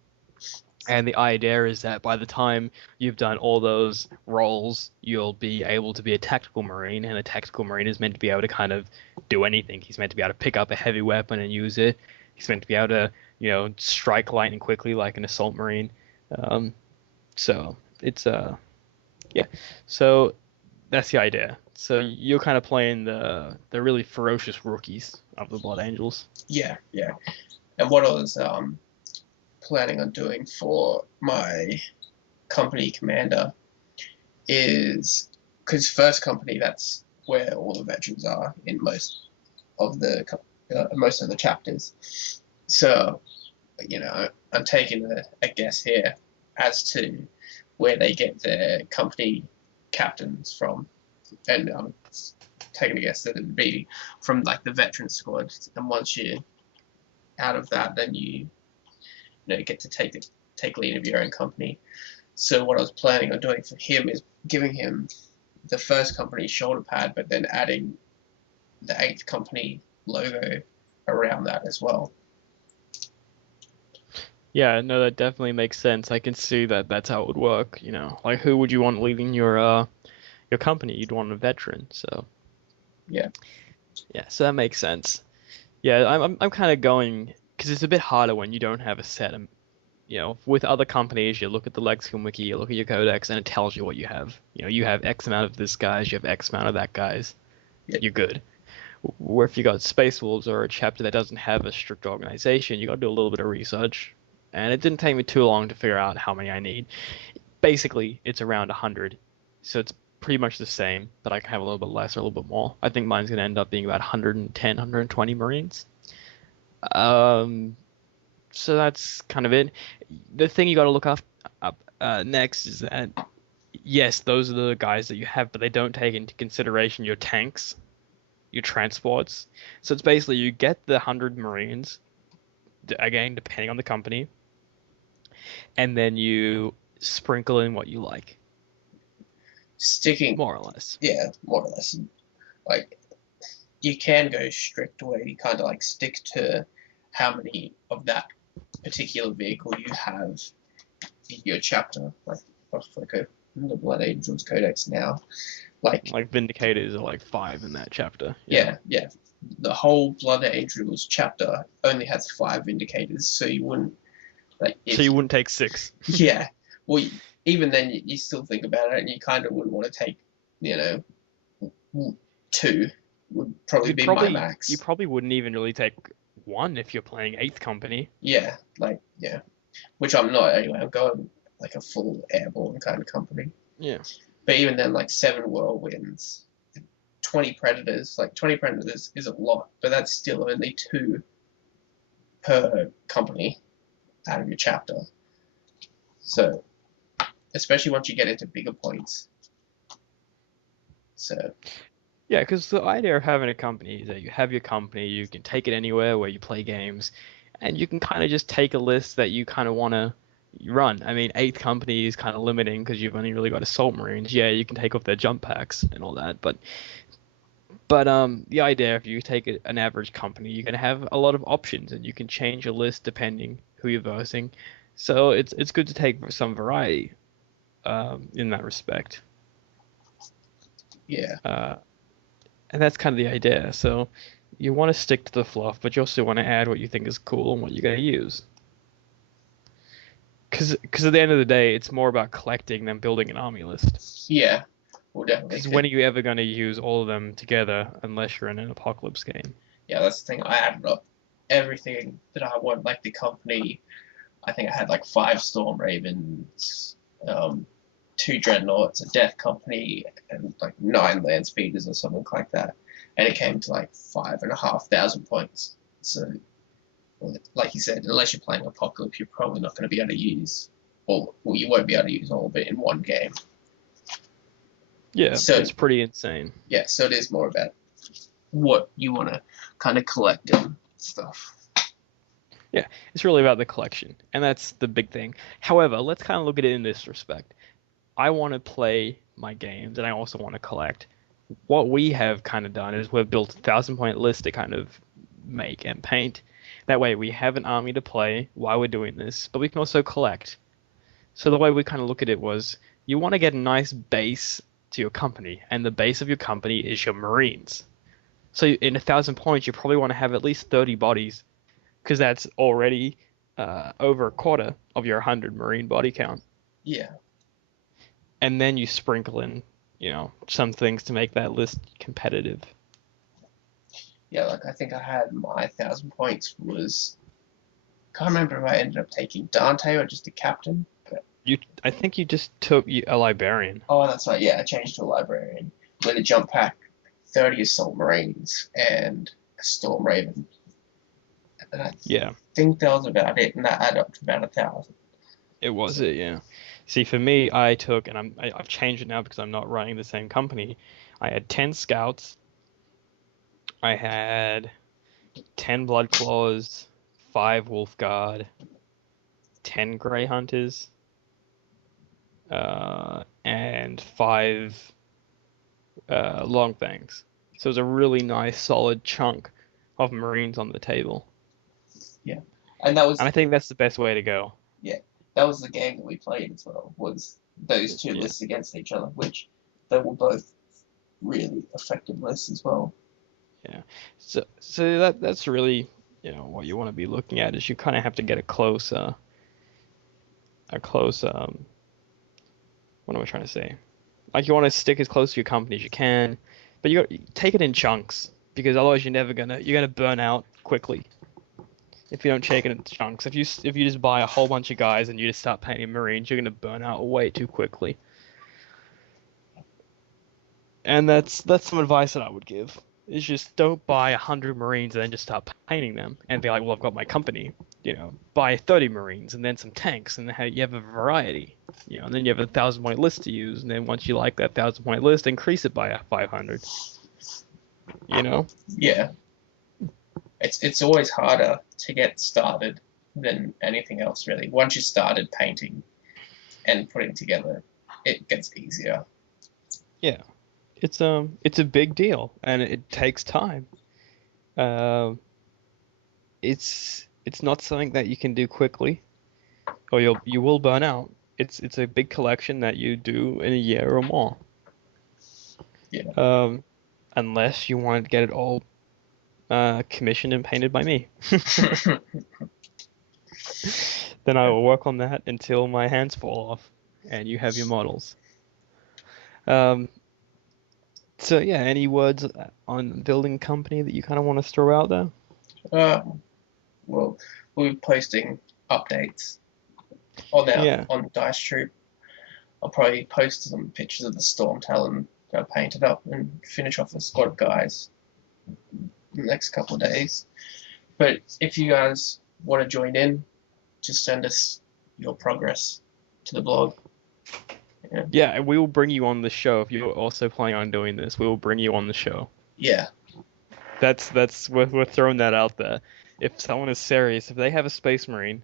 And the idea is that by the time you've done all those roles, you'll be able to be a Tactical Marine, and a Tactical Marine is meant to be able to kind of do anything. He's meant to be able to pick up a heavy weapon and use it. He's meant to be able to, strike lightning quickly like an Assault Marine. So it's yeah. So that's the idea. So you're kind of playing the really ferocious rookies of the Blood Angels. Yeah. And what others planning on doing for my company commander is, because first company, that's where all the veterans are in of most of the chapters. So, I'm taking a guess here as to where they get their company captains from, and I'm taking a guess that it'd be from like the veteran squad. And once you're out of that, then you get to take lead of your own company. So what I was planning on doing for him is giving him the first company shoulder pad, but then adding the 8th company logo around that as well. Yeah, no, that definitely makes sense. I can see that that's how it would work. Like who would you want leading your company? You'd want a veteran. So Yeah. yeah, so that makes sense. Yeah, I'm kind of going because it's a bit harder when you don't have a set. With other companies, you look at the Lexicon Wiki, you look at your codex, and it tells you what you have. You have X amount of this guys, you have X amount of that guys. Yeah. You're good. Where if you got Space Wolves or a chapter that doesn't have a strict organization, you got to do a little bit of research. And it didn't take me too long to figure out how many I need. Basically, it's around 100, so it's pretty much the same, but I can have a little bit less or a little bit more. I think mine's going to end up being about 110, 120 Marines. So that's kind of it. The thing you got to look up next is that, yes, those are the guys that you have, but they don't take into consideration your tanks, your transports. So it's basically you get the 100 Marines, again, depending on the company, and then you sprinkle in what you like. Sticking, more or less. Yeah, more or less. Like, you can go strict where you kind of like stick to how many of that particular vehicle you have in your chapter. Like the Blood Angels Codex now. Like Vindicators are like 5 in that chapter. Yeah. The whole Blood Angels chapter only has 5 Vindicators, so you wouldn't so you wouldn't take 6. Yeah. Well, even then, you still think about it, and you kind of wouldn't want to take, 2 would probably be my max. You probably wouldn't even really take 1 if you're playing 8th company. Yeah, which I'm not anyway. I'm going like a full airborne kind of company. Yeah. But even then, like 7 whirlwinds, 20 predators. Like 20 predators is a lot, but that's still only 2 per company out of your chapter. So, especially once you get into bigger points. So. Yeah, because the idea of having a company is that you have your company, you can take it anywhere where you play games, and you can kind of just take a list that you kind of want to run. I mean, 8th company is kind of limiting because you've only really got Assault Marines. Yeah, you can take off their jump packs and all that, but the idea, if you take an average company, you're going to have a lot of options, and you can change your list depending who you're versing. So it's good to take some variety in that respect. Yeah. And that's kind of the idea. So you want to stick to the fluff, but you also want to add what you think is cool and what you're going to use. Because at the end of the day, it's more about collecting than building an army list. Yeah, well, definitely. Because when are you ever going to use all of them together unless you're in an apocalypse game? Yeah, that's the thing. I added up everything that I want, like the company. I think I had like 5 Storm Ravens, 2 Dreadnoughts, a Death Company, and like 9 Land Speeders or something like that. And it came to like 5,500 points. So, like you said, unless you're playing Apocalypse, you're probably not going to be able to use all. Well, you won't be able to use all of it in one game. Yeah, so it's pretty insane. Yeah, so it is more about what you want to kind of collect and stuff. Yeah, it's really about the collection, and that's the big thing. However, let's kind of look at it in this respect. I want to play my games, and I also want to collect. What we have kind of done is we've built a 1,000-point list to kind of make and paint. That way we have an army to play while we're doing this, but we can also collect. So the way we kind of look at it was, you want to get a nice base to your company, and the base of your company is your Marines. So in 1,000 points, you probably want to have at least 30 bodies, because that's already over a quarter of your 100 Marine body count. Yeah. And then you sprinkle in, some things to make that list competitive. Yeah, like I think I had my 1,000 points was Can't remember if I ended up taking Dante or just the captain. But I think you just took a librarian. oh, that's right. Yeah, I changed to a librarian with a jump pack, 30 assault marines, and a storm raven. And I Yeah, think that was about it, and that added up to about 1,000. it was So it. Yeah. See, for me, I took, and I've changed it now because I'm not running the same company. I had 10 scouts. I had 10 blood claws, 5 wolf guard, 10 grey hunters, and 5 long fangs. So it was a really nice, solid chunk of marines on the table, yeah, and that and was I think that's the best way to go. yeah, that was the game that we played as well. Was those two Yeah. lists against each other, which they were both really effective lists as well. Yeah. So that's really, what you want to be looking at is you kind of have to get a close what am I trying to say? Like you want to stick as close to your company as you can, but you got take it in chunks because otherwise you're gonna burn out quickly if you don't take it in chunks. If you just buy a whole bunch of guys and you just start painting Marines, you're gonna burn out way too quickly. And that's some advice that I would give. Is just don't buy 100 Marines and then just start painting them and be like, well, I've got my company. Buy 30 Marines and then some tanks, and then you have a variety. And then you have a 1,000 point list to use, and then once you like that 1,000 point list, increase it by a 500. Yeah, it's always harder to get started than anything else really. Once you started painting and putting together, it gets easier. Yeah, it's a big deal, and it takes time. Um, it's not something that you can do quickly, or you will burn out. It's a big collection that you do in a year or more. Yeah. Um, unless you want to get it all commissioned and painted by me. Then I will work on that until my hands fall off and you have your models. Um, so yeah, any words on building company that you kind of want to throw out there? uh, well, we'll be posting updates on Yeah, Dice Troop. I'll probably post some pictures of the Storm Talon that I painted up and finish off a squad of guys in the next couple of days. But if you guys want to join in, just send us your progress to the blog. Yeah. yeah, and we will bring you on the show if you're also planning on doing this. We will bring you on the show. Yeah. That's we're throwing that out there. If someone is serious, if they have a Space Marine,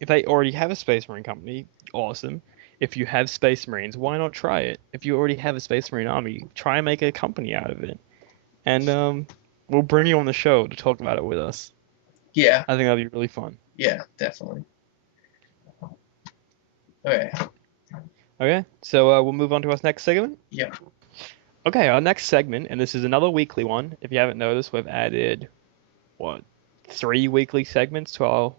if they already have a Space Marine company, awesome. If you have Space Marines, why not try it? If you already have a Space Marine army, try and make a company out of it. And we'll bring you on the show to talk about it with us. Yeah. I think that'd be really fun. Yeah, definitely. Okay. Okay, so we'll move on to our next segment. Yeah. Okay, our next segment, and this is another weekly one. If you haven't noticed, we've added, what, 3 weekly segments to our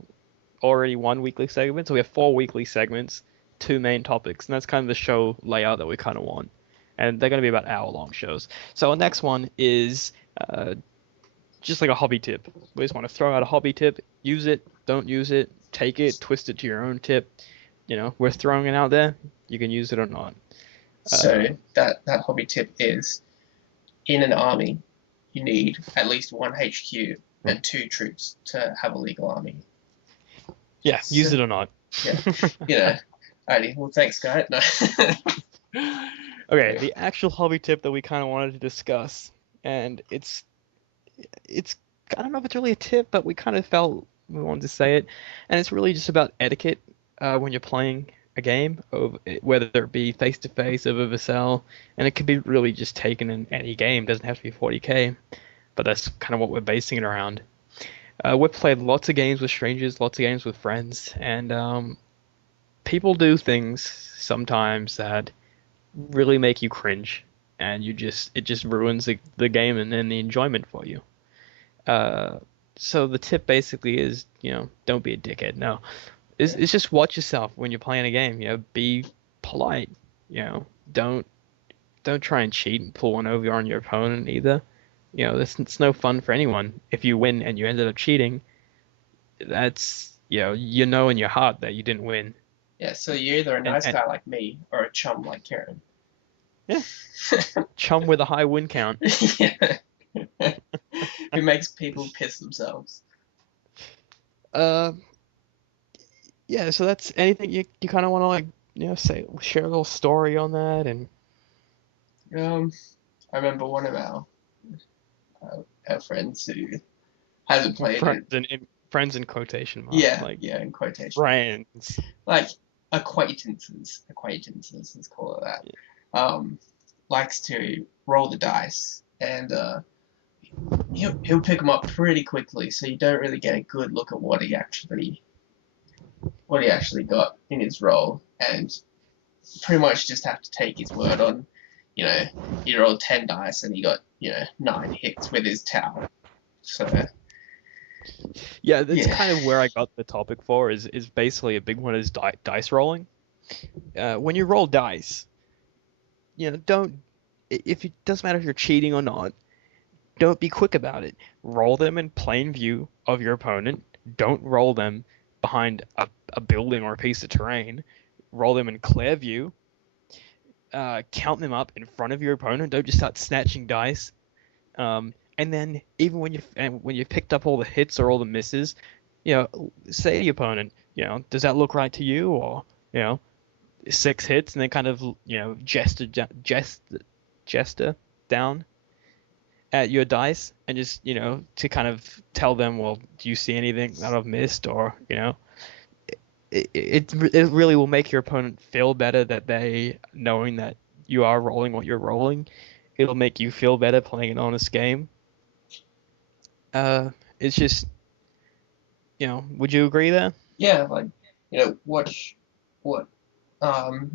already 1 weekly segment. So we have 4 weekly segments, 2 main topics, and that's kind of the show layout that we kind of want. And they're going to be about hour-long shows. So our next one is just like a hobby tip. We just want to throw out a hobby tip, use it, don't use it, take it, twist it to your own tip. We're throwing it out there. You can use it or not. So that hobby tip is, in an army, you need at least 1 HQ and 2 troops to have a legal army. Yeah, use it or not. Yeah. Alrighty. Well, thanks, guys. No. Okay, the actual hobby tip that we kind of wanted to discuss, and it's I don't know if it's really a tip, but we kind of felt we wanted to say it, and it's really just about etiquette when you're playing a game, whether it be face to face over Vercel, and it can be really just taken in any game. It doesn't have to be 40k, but that's kind of what we're basing it around. We've played lots of games with strangers, lots of games with friends, and people do things sometimes that really make you cringe, and it just ruins the game and the enjoyment for you. So the tip basically is, don't be a dickhead. No, it's just watch yourself when you're playing a game. Be polite. Don't try and cheat and pull one over on your opponent either. It's no fun for anyone. If you win and you ended up cheating, that's you know in your heart that you didn't win. Yeah, so you're either a nice And guy like me or a chum like Kieran. yeah, chum with a high win count. Yeah. Who makes people piss themselves. Uh, yeah. So that's anything you kind of want to like say share a little story on that and Um, I remember one of our friends who hasn't played friends it. in friends in quotation marks Yeah, like yeah, in quotation. friends. Like acquaintances, let's call it that. Likes to roll the dice, and he'll pick them up pretty quickly, so you don't really get a good look at what he actually got in his roll, and pretty much just have to take his word on, he rolled 10 dice and he got 9 hits with his towel. So Yeah, that's yeah, kind of where I got the topic for is basically a big one is dice rolling. When you roll dice, don't if it doesn't matter if you're cheating or not, don't be quick about it. Roll them in plain view of your opponent. Don't roll them behind a building or a piece of terrain. Roll them in clear view. Count them up in front of your opponent. Don't just start snatching dice. And then even when you've picked up all the hits or all the misses, say to your opponent, does that look right to you? Or 6 hits, and then kind of gesture down at your dice, and just to kind of tell them, well, do you see anything that I've missed? Or it really will make your opponent feel better that they knowing that you are rolling what you're rolling. It'll make you feel better playing an honest game. It's just, would you agree there? yeah, like watch what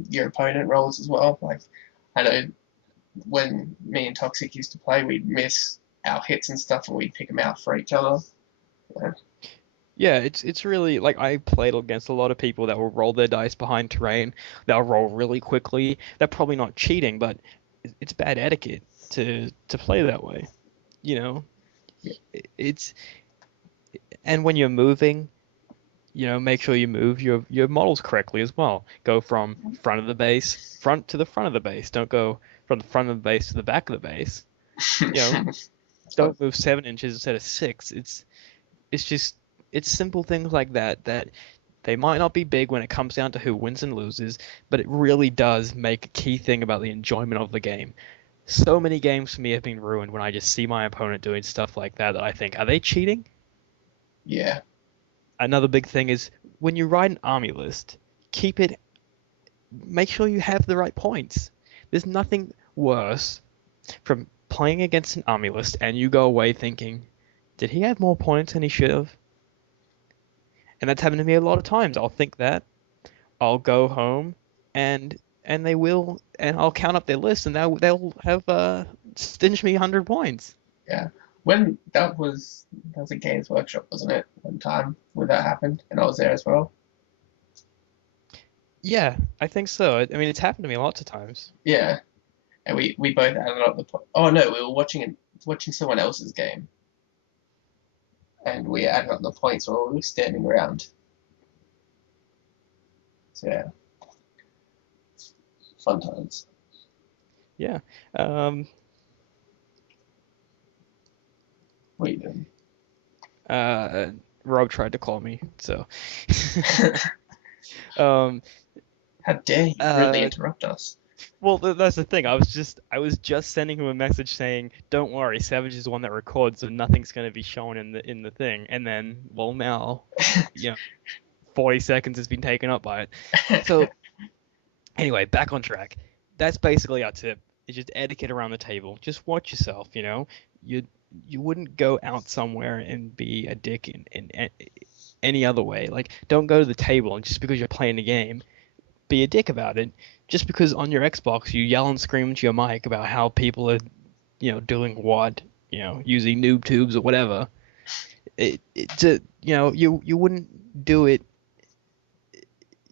your opponent rolls as well. Like I know when me and Toxic used to play, we'd miss our hits and stuff, and we'd pick them out for each other. Yeah, Yeah, it's really like I played against a lot of people that will roll their dice behind terrain. They'll roll really quickly. They're probably not cheating, but it's bad etiquette to play that way. You know, yeah, it's and when you're moving, make sure you move your models correctly as well. Go from front to the front of the base. Don't go from the front of the base to the back of the base. You know, So, don't move 7 inches instead of six. It's just it's simple things like that they might not be big when it comes down to who wins and loses, but it really does make a key thing about the enjoyment of the game. So many games for me have been ruined when I just see my opponent doing stuff like that I think, are they cheating? yeah, Another big thing is when you write an army list, keep it, make sure you have the right points. There's nothing worse from playing against an army list and you go away thinking, did he have more points than he should have? And that's happened to me a lot of times. I'll think that. I'll go home and they will and I'll count up their list and they'll have stinged me 100 points. yeah. When that was a Games Workshop, wasn't it? One time when that happened, and I was there as well. Yeah, I think so. I mean, it's happened to me lots of times. Yeah, and we both added up Oh no, we were watching someone else's game, and we added up the points while we were standing around. So yeah, fun times. Yeah. Um, What are you doing? uh, Rob tried to call me, so. um, How dare you really uh, interrupt us? well, that's the thing. I was just sending him a message saying, "Don't worry, Savage is the one that records, so nothing's going to be shown in the thing." And then, well, now, you know, 40 seconds has been taken up by it. So anyway, back on track. That's basically our tip. It's just etiquette around the table. Just watch yourself. You you wouldn't go out somewhere and be a dick in any other way. Like, don't go to the table and just because you're playing a game, be a dick about it. Just because on your Xbox you yell and scream into your mic about how people are, doing what, using noob tubes or whatever. You wouldn't do it.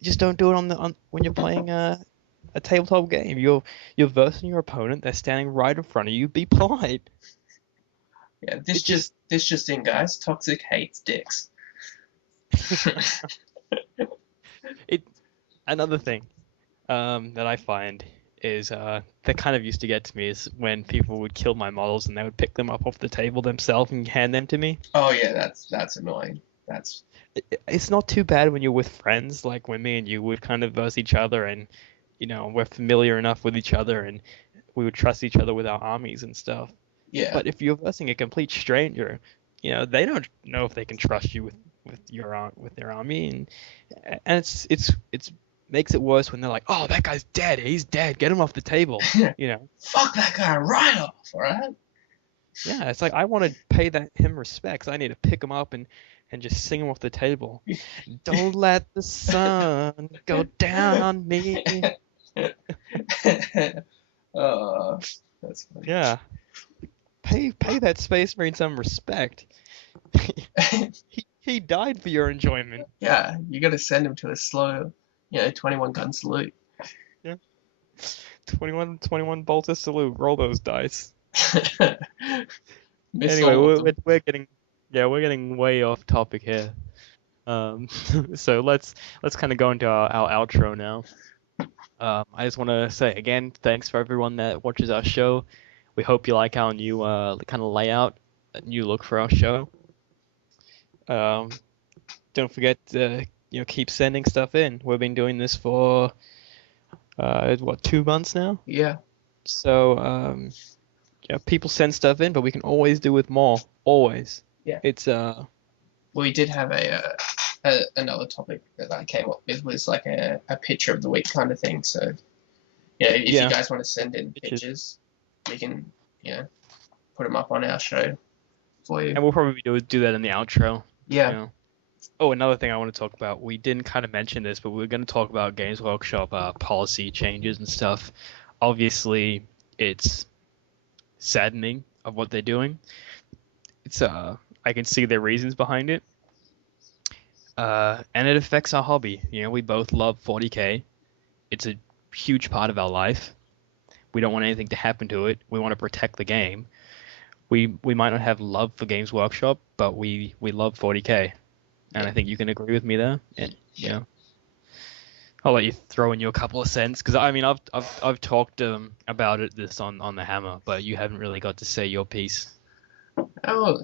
Just don't do it on when you're playing a tabletop game. You're versing your opponent. They're standing right in front of you. Be polite. Yeah, It just this just in, guys. Toxic hates dicks. Another thing that I find is that kind of used to get to me is when people would kill my models and they would pick them up off the table themselves and hand them to me. Oh yeah, that's annoying. That's It's not too bad when you're with friends, like when me and you would kind of verse each other and, we're familiar enough with each other and we would trust each other with our armies and stuff. yeah. But if you're versing a complete stranger, they don't know if they can trust you with their army, and it's makes it worse when they're like, oh, that guy's dead, he's dead, get him off the table, you know. Fuck that guy right off, alright? Yeah, it's like I want to pay him respects. I need to pick him up and just sing him off the table. Don't let the sun go down on me. Oh, that's funny. Yeah, pay that Space Marine some respect. He died for your enjoyment. Yeah, you gotta send him to a slow, 21 gun salute. Yeah. 21 bolter salute. Roll those dice. Miss Anyway, all of them. we're getting way off topic here. So let's kind of go into our outro now. I just want to say again, thanks for everyone that watches our show. We hope you like our new kind of layout, new look for our show. Don't forget to keep sending stuff in. We've been doing this for 2 months now. Yeah. So people send stuff in, but we can always do with more. Always. Yeah. It's We did have another topic that I came up with was like a picture of the week kind of thing. So if you guys want to send in pictures, we can put them up on our show for you. And we'll probably do that in the outro. Yeah. Oh, another thing I want to talk about. We didn't kind of mention this, but we're going to talk about Games Workshop policy changes and stuff. Obviously, it's saddening of what they're doing. It's I can see their reasons behind it. And it affects our hobby. We both love 40K. It's a huge part of our life. We don't want anything to happen to it. We want to protect the game. We might not have love for Games Workshop, but we love 40K. And I think you can agree with me there. And I'll let you throw in your couple of cents because I mean I've talked about this on the Hammer, but you haven't really got to say your piece. Oh,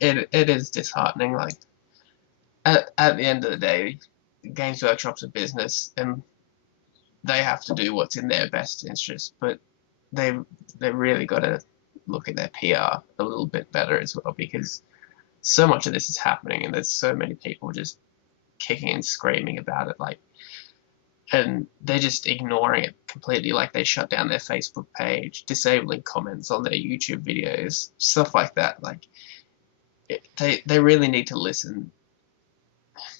it is disheartening. Like at the end of the day, Games Workshop's a business and they have to do what's in their best interest, but they really got to look at their PR a little bit better as well because so much of this is happening and there's so many people just kicking and screaming about it, like, and they're just ignoring it completely. Like they shut down their Facebook page, disabling comments on their YouTube videos, stuff like that. Like they really need to listen.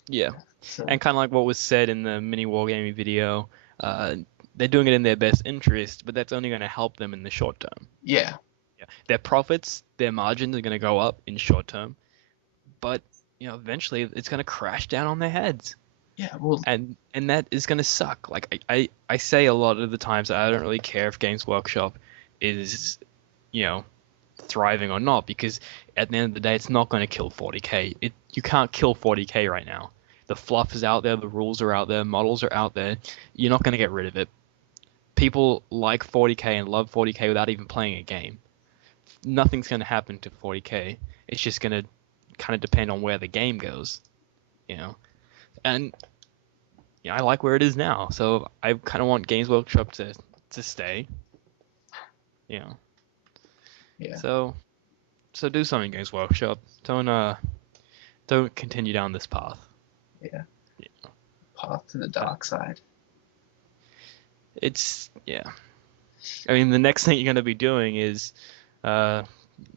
Yeah. So, And kind of like what was said in the mini wargaming video, they're doing it in their best interest, but that's only going to help them in the short term. yeah. Their profits, their margins are going to go up in short term, but eventually it's going to crash down on their heads. Yeah, well, And that is going to suck. Like I say a lot of the times that I don't really care if Games Workshop is thriving or not, because at the end of the day it's not going to kill 40K. You can't kill 40K right now. The fluff is out there, the rules are out there, models are out there. You're not going to get rid of it. People like 40K and love 40K without even playing a game. Nothing's going to happen to 40K. It's just going to kind of depend on where the game goes, And I like where it is now, so I kind of want Games Workshop to stay. Yeah. So do something, Games Workshop. Don't continue down this path. Yeah. Path to the dark side. I mean, the next thing you're going to be doing is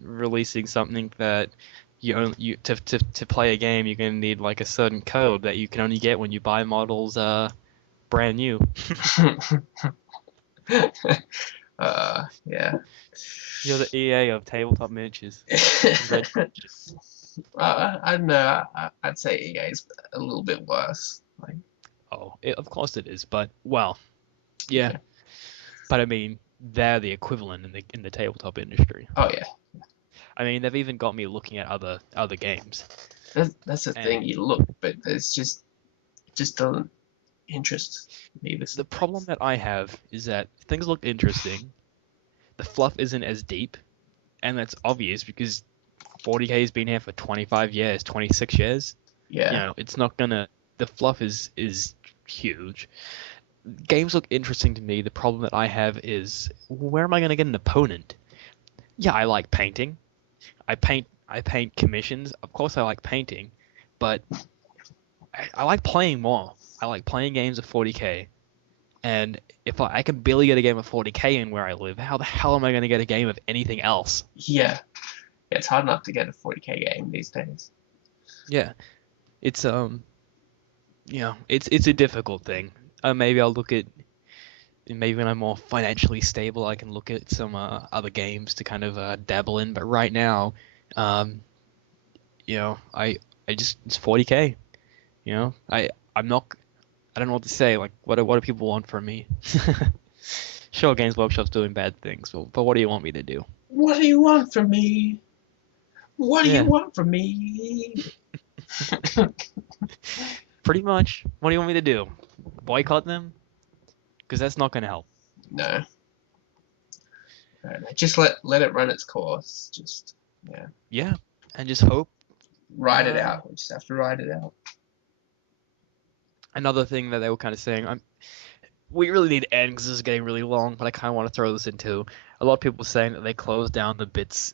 releasing something that to play a game you're going to need like a certain code that you can only get when you buy models brand new. Yeah. You're the EA of tabletop miniatures. I don't know. I'd say EA is a little bit worse. Like, Of course it is, but well, yeah. But I mean, they're the equivalent in the tabletop industry. oh yeah. I mean, they've even got me looking at other games. That's the And thing. You look, but there's just doesn't interest me the the same. problem that I have is that things look interesting, the fluff isn't as deep, and that's obvious because 40k has been here for 25 years, 26 years. You Yeah, know, it's not gonna. The fluff is huge. Games look interesting to me. The problem that I have is where am I gonna get an opponent? Yeah, I like painting. I paint commissions. Of course, I like painting, but I like playing more. I like playing games of 40k. And if I can barely get a game of 40k in where I live, how the hell am I going to get a game of anything else? yeah. It's hard enough to get a 40k game these days. Yeah, it's it's a difficult thing. Maybe I'll look at maybe when I'm more financially stable, I can look at some other games to kind of dabble in. But right now, um, I just it's 40k. I'm not. I don't know what to say. Like, what do people want from me? Sure, Games Workshop's doing bad things, but what do you want me to do? What do you want from me? What do you Yeah, want from me? pretty much. What do you want me to do? Boycott them? Because that's not gonna help. No, no, no. Just let it run its course. Just yeah, Yeah, and just hope. ride it Uh, out. We just have to ride it out. Another thing that they were kind of saying, we really need to end because this is getting really long, but I kind of want to throw this into a lot of people saying that they closed down the bits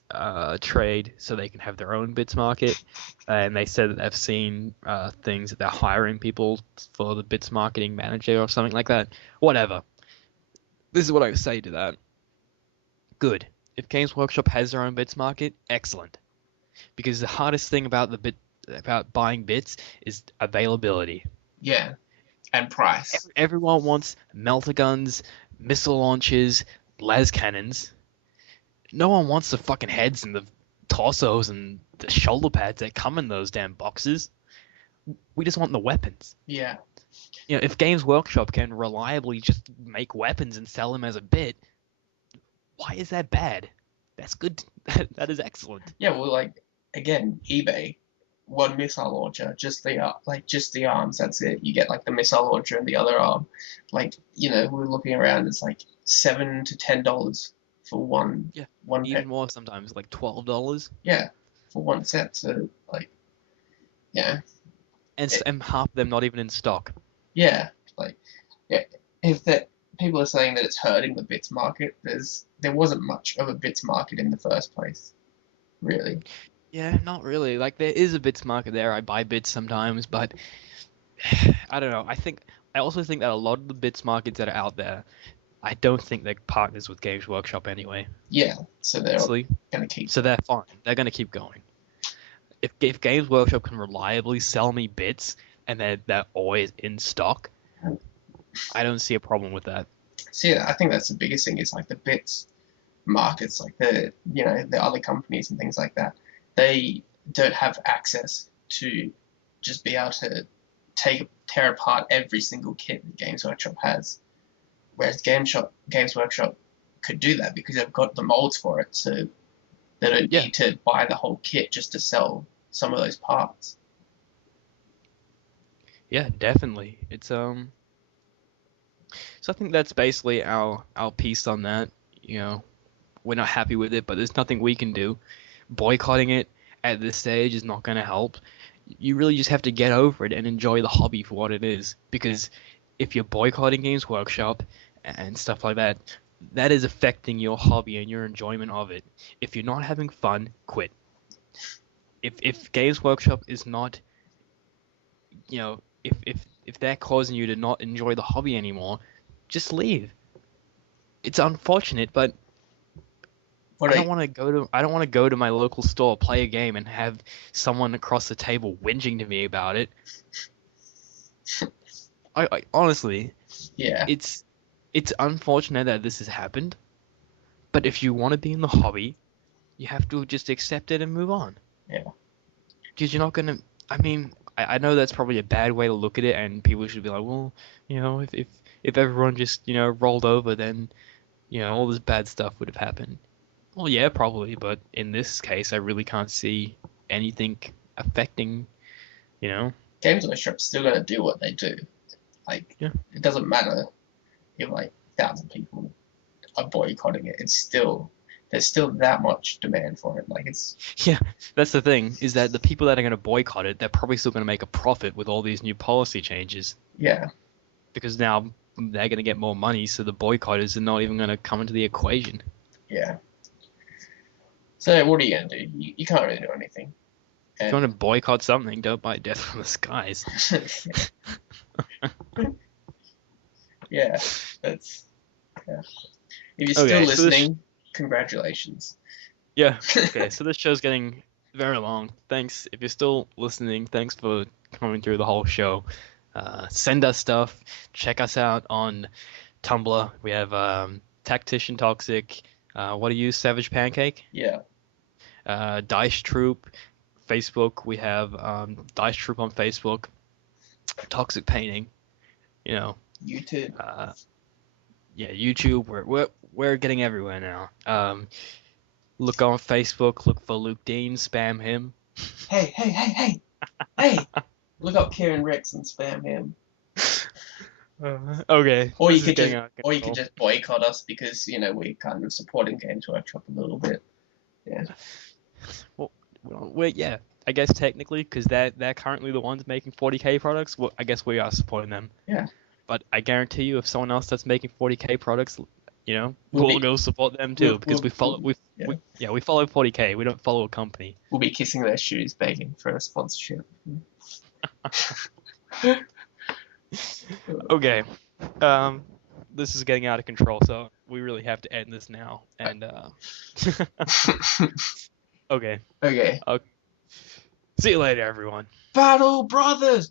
trade so they can have their own bits market, and they said that they've seen things that they're hiring people for the bits marketing manager or something like that. Whatever. This is what I would say to that. Good. If Games Workshop has their own bits market, excellent. Because the hardest thing about buying bits is availability. Yeah, and price. Everyone wants melter guns, missile launchers, las cannons. No one wants the fucking heads and the torsos and the shoulder pads that come in those damn boxes. We just want the weapons. Yeah, If Games Workshop can reliably just make weapons and sell them as a bit, why is that bad? That's good. That is excellent. yeah. Well, like again, eBay, one missile launcher, just the just the arms. That's it. You get like the missile launcher and the other arm. Like we're looking around. It's like $7 to $10 for Yeah, one even pet. more sometimes, like $12, Yeah, for one set. So yeah, and it, and half of them not even in stock. yeah, like yeah. If that people are saying that it's hurting the bits market, there wasn't much of a bits market in the first place, really. Yeah, not really. Like there is a bits market there. I buy bits sometimes, but I don't know. I also think that a lot of the bits markets that are out there, I don't think they're partners with Games Workshop anyway. Yeah, so they're Honestly, gonna keep. so they're fine. They're gonna keep going. If Games Workshop can reliably sell me bits and they're always in stock, I don't see a problem with that. See, I think that's the biggest thing is like the bits markets, like the other companies and things like that. They don't have access to just be able to tear apart every single kit that Games Workshop has. Whereas Games Workshop could do that because they've got the molds for it, so they don't Yeah, need to buy the whole kit just to sell some of those parts. yeah, definitely. So I think that's basically our piece on that. You know, we're not happy with it, but there's nothing we can do. Boycotting it at this stage is not going to help. You really just have to get over it and enjoy the hobby for what it is. Because if you're boycotting Games Workshop and stuff like that, that is affecting your hobby and your enjoyment of it. If you're not having fun, quit. If Games Workshop is not, if they're causing you to not enjoy the hobby anymore, just leave. It's unfortunate, but What I I don't want to go to my local store, play a game, and have someone across the table whinging to me about it. I honestly, yeah, it's it's unfortunate that this has happened, but if you want to be in the hobby, you have to just accept it and move on. yeah, Because you're not gonna. I mean, I know that's probably a bad way to look at it, and people should be like, well, if everyone just rolled over, then all this bad stuff would have happened. Well, yeah, probably, but in this case, I really can't see anything affecting, you know. Games Workshop's still gonna do what they do. Like, Yeah. it doesn't matter if like 1,000 people are boycotting it. There's still that much demand for it. Like it's Yeah, that's the thing, is that the people that are going to boycott it, they're probably still going to make a profit with all these new policy changes, yeah, because now they're going to get more money, so the boycotters are not even going to come into the equation. yeah. So what are you gonna do? You can't really do anything. If you want to boycott something, don't buy Death from the Skies. Yeah, that's yeah. If you're still Okay, so listening, congratulations. yeah, okay, so this show's getting very long. Thanks. If you're still listening, thanks for coming through the whole show. Send us stuff. Check us out on Tumblr. We have Tactician Toxic. What do you use? Savage Pancake? Yeah, Dice Troop. Facebook. We have Dice Troop on Facebook. Toxic Painting. You know, YouTube. yeah, YouTube. We're getting everywhere now. Look on Facebook. Look for Luke Dean. Spam him. Hey! Look up Kieran Rex and spam him. Okay. Or this you is could getting just, out of or you could control. just boycott us because we're kind of supporting Games Workshop a little bit. Yeah, Well, yeah, I guess technically, because they're currently the ones making 40K products. Well, I guess we are supporting them. yeah. But I guarantee you, if someone else that's making 40K products, We'll we'll be, go support them too, because we follow yeah, we follow 40K. We don't follow a company. we'll be kissing their shoes, begging for a sponsorship. Okay. This is getting out of control, so we really have to end this now. And okay. Okay. See you later, everyone. Battle Brothers.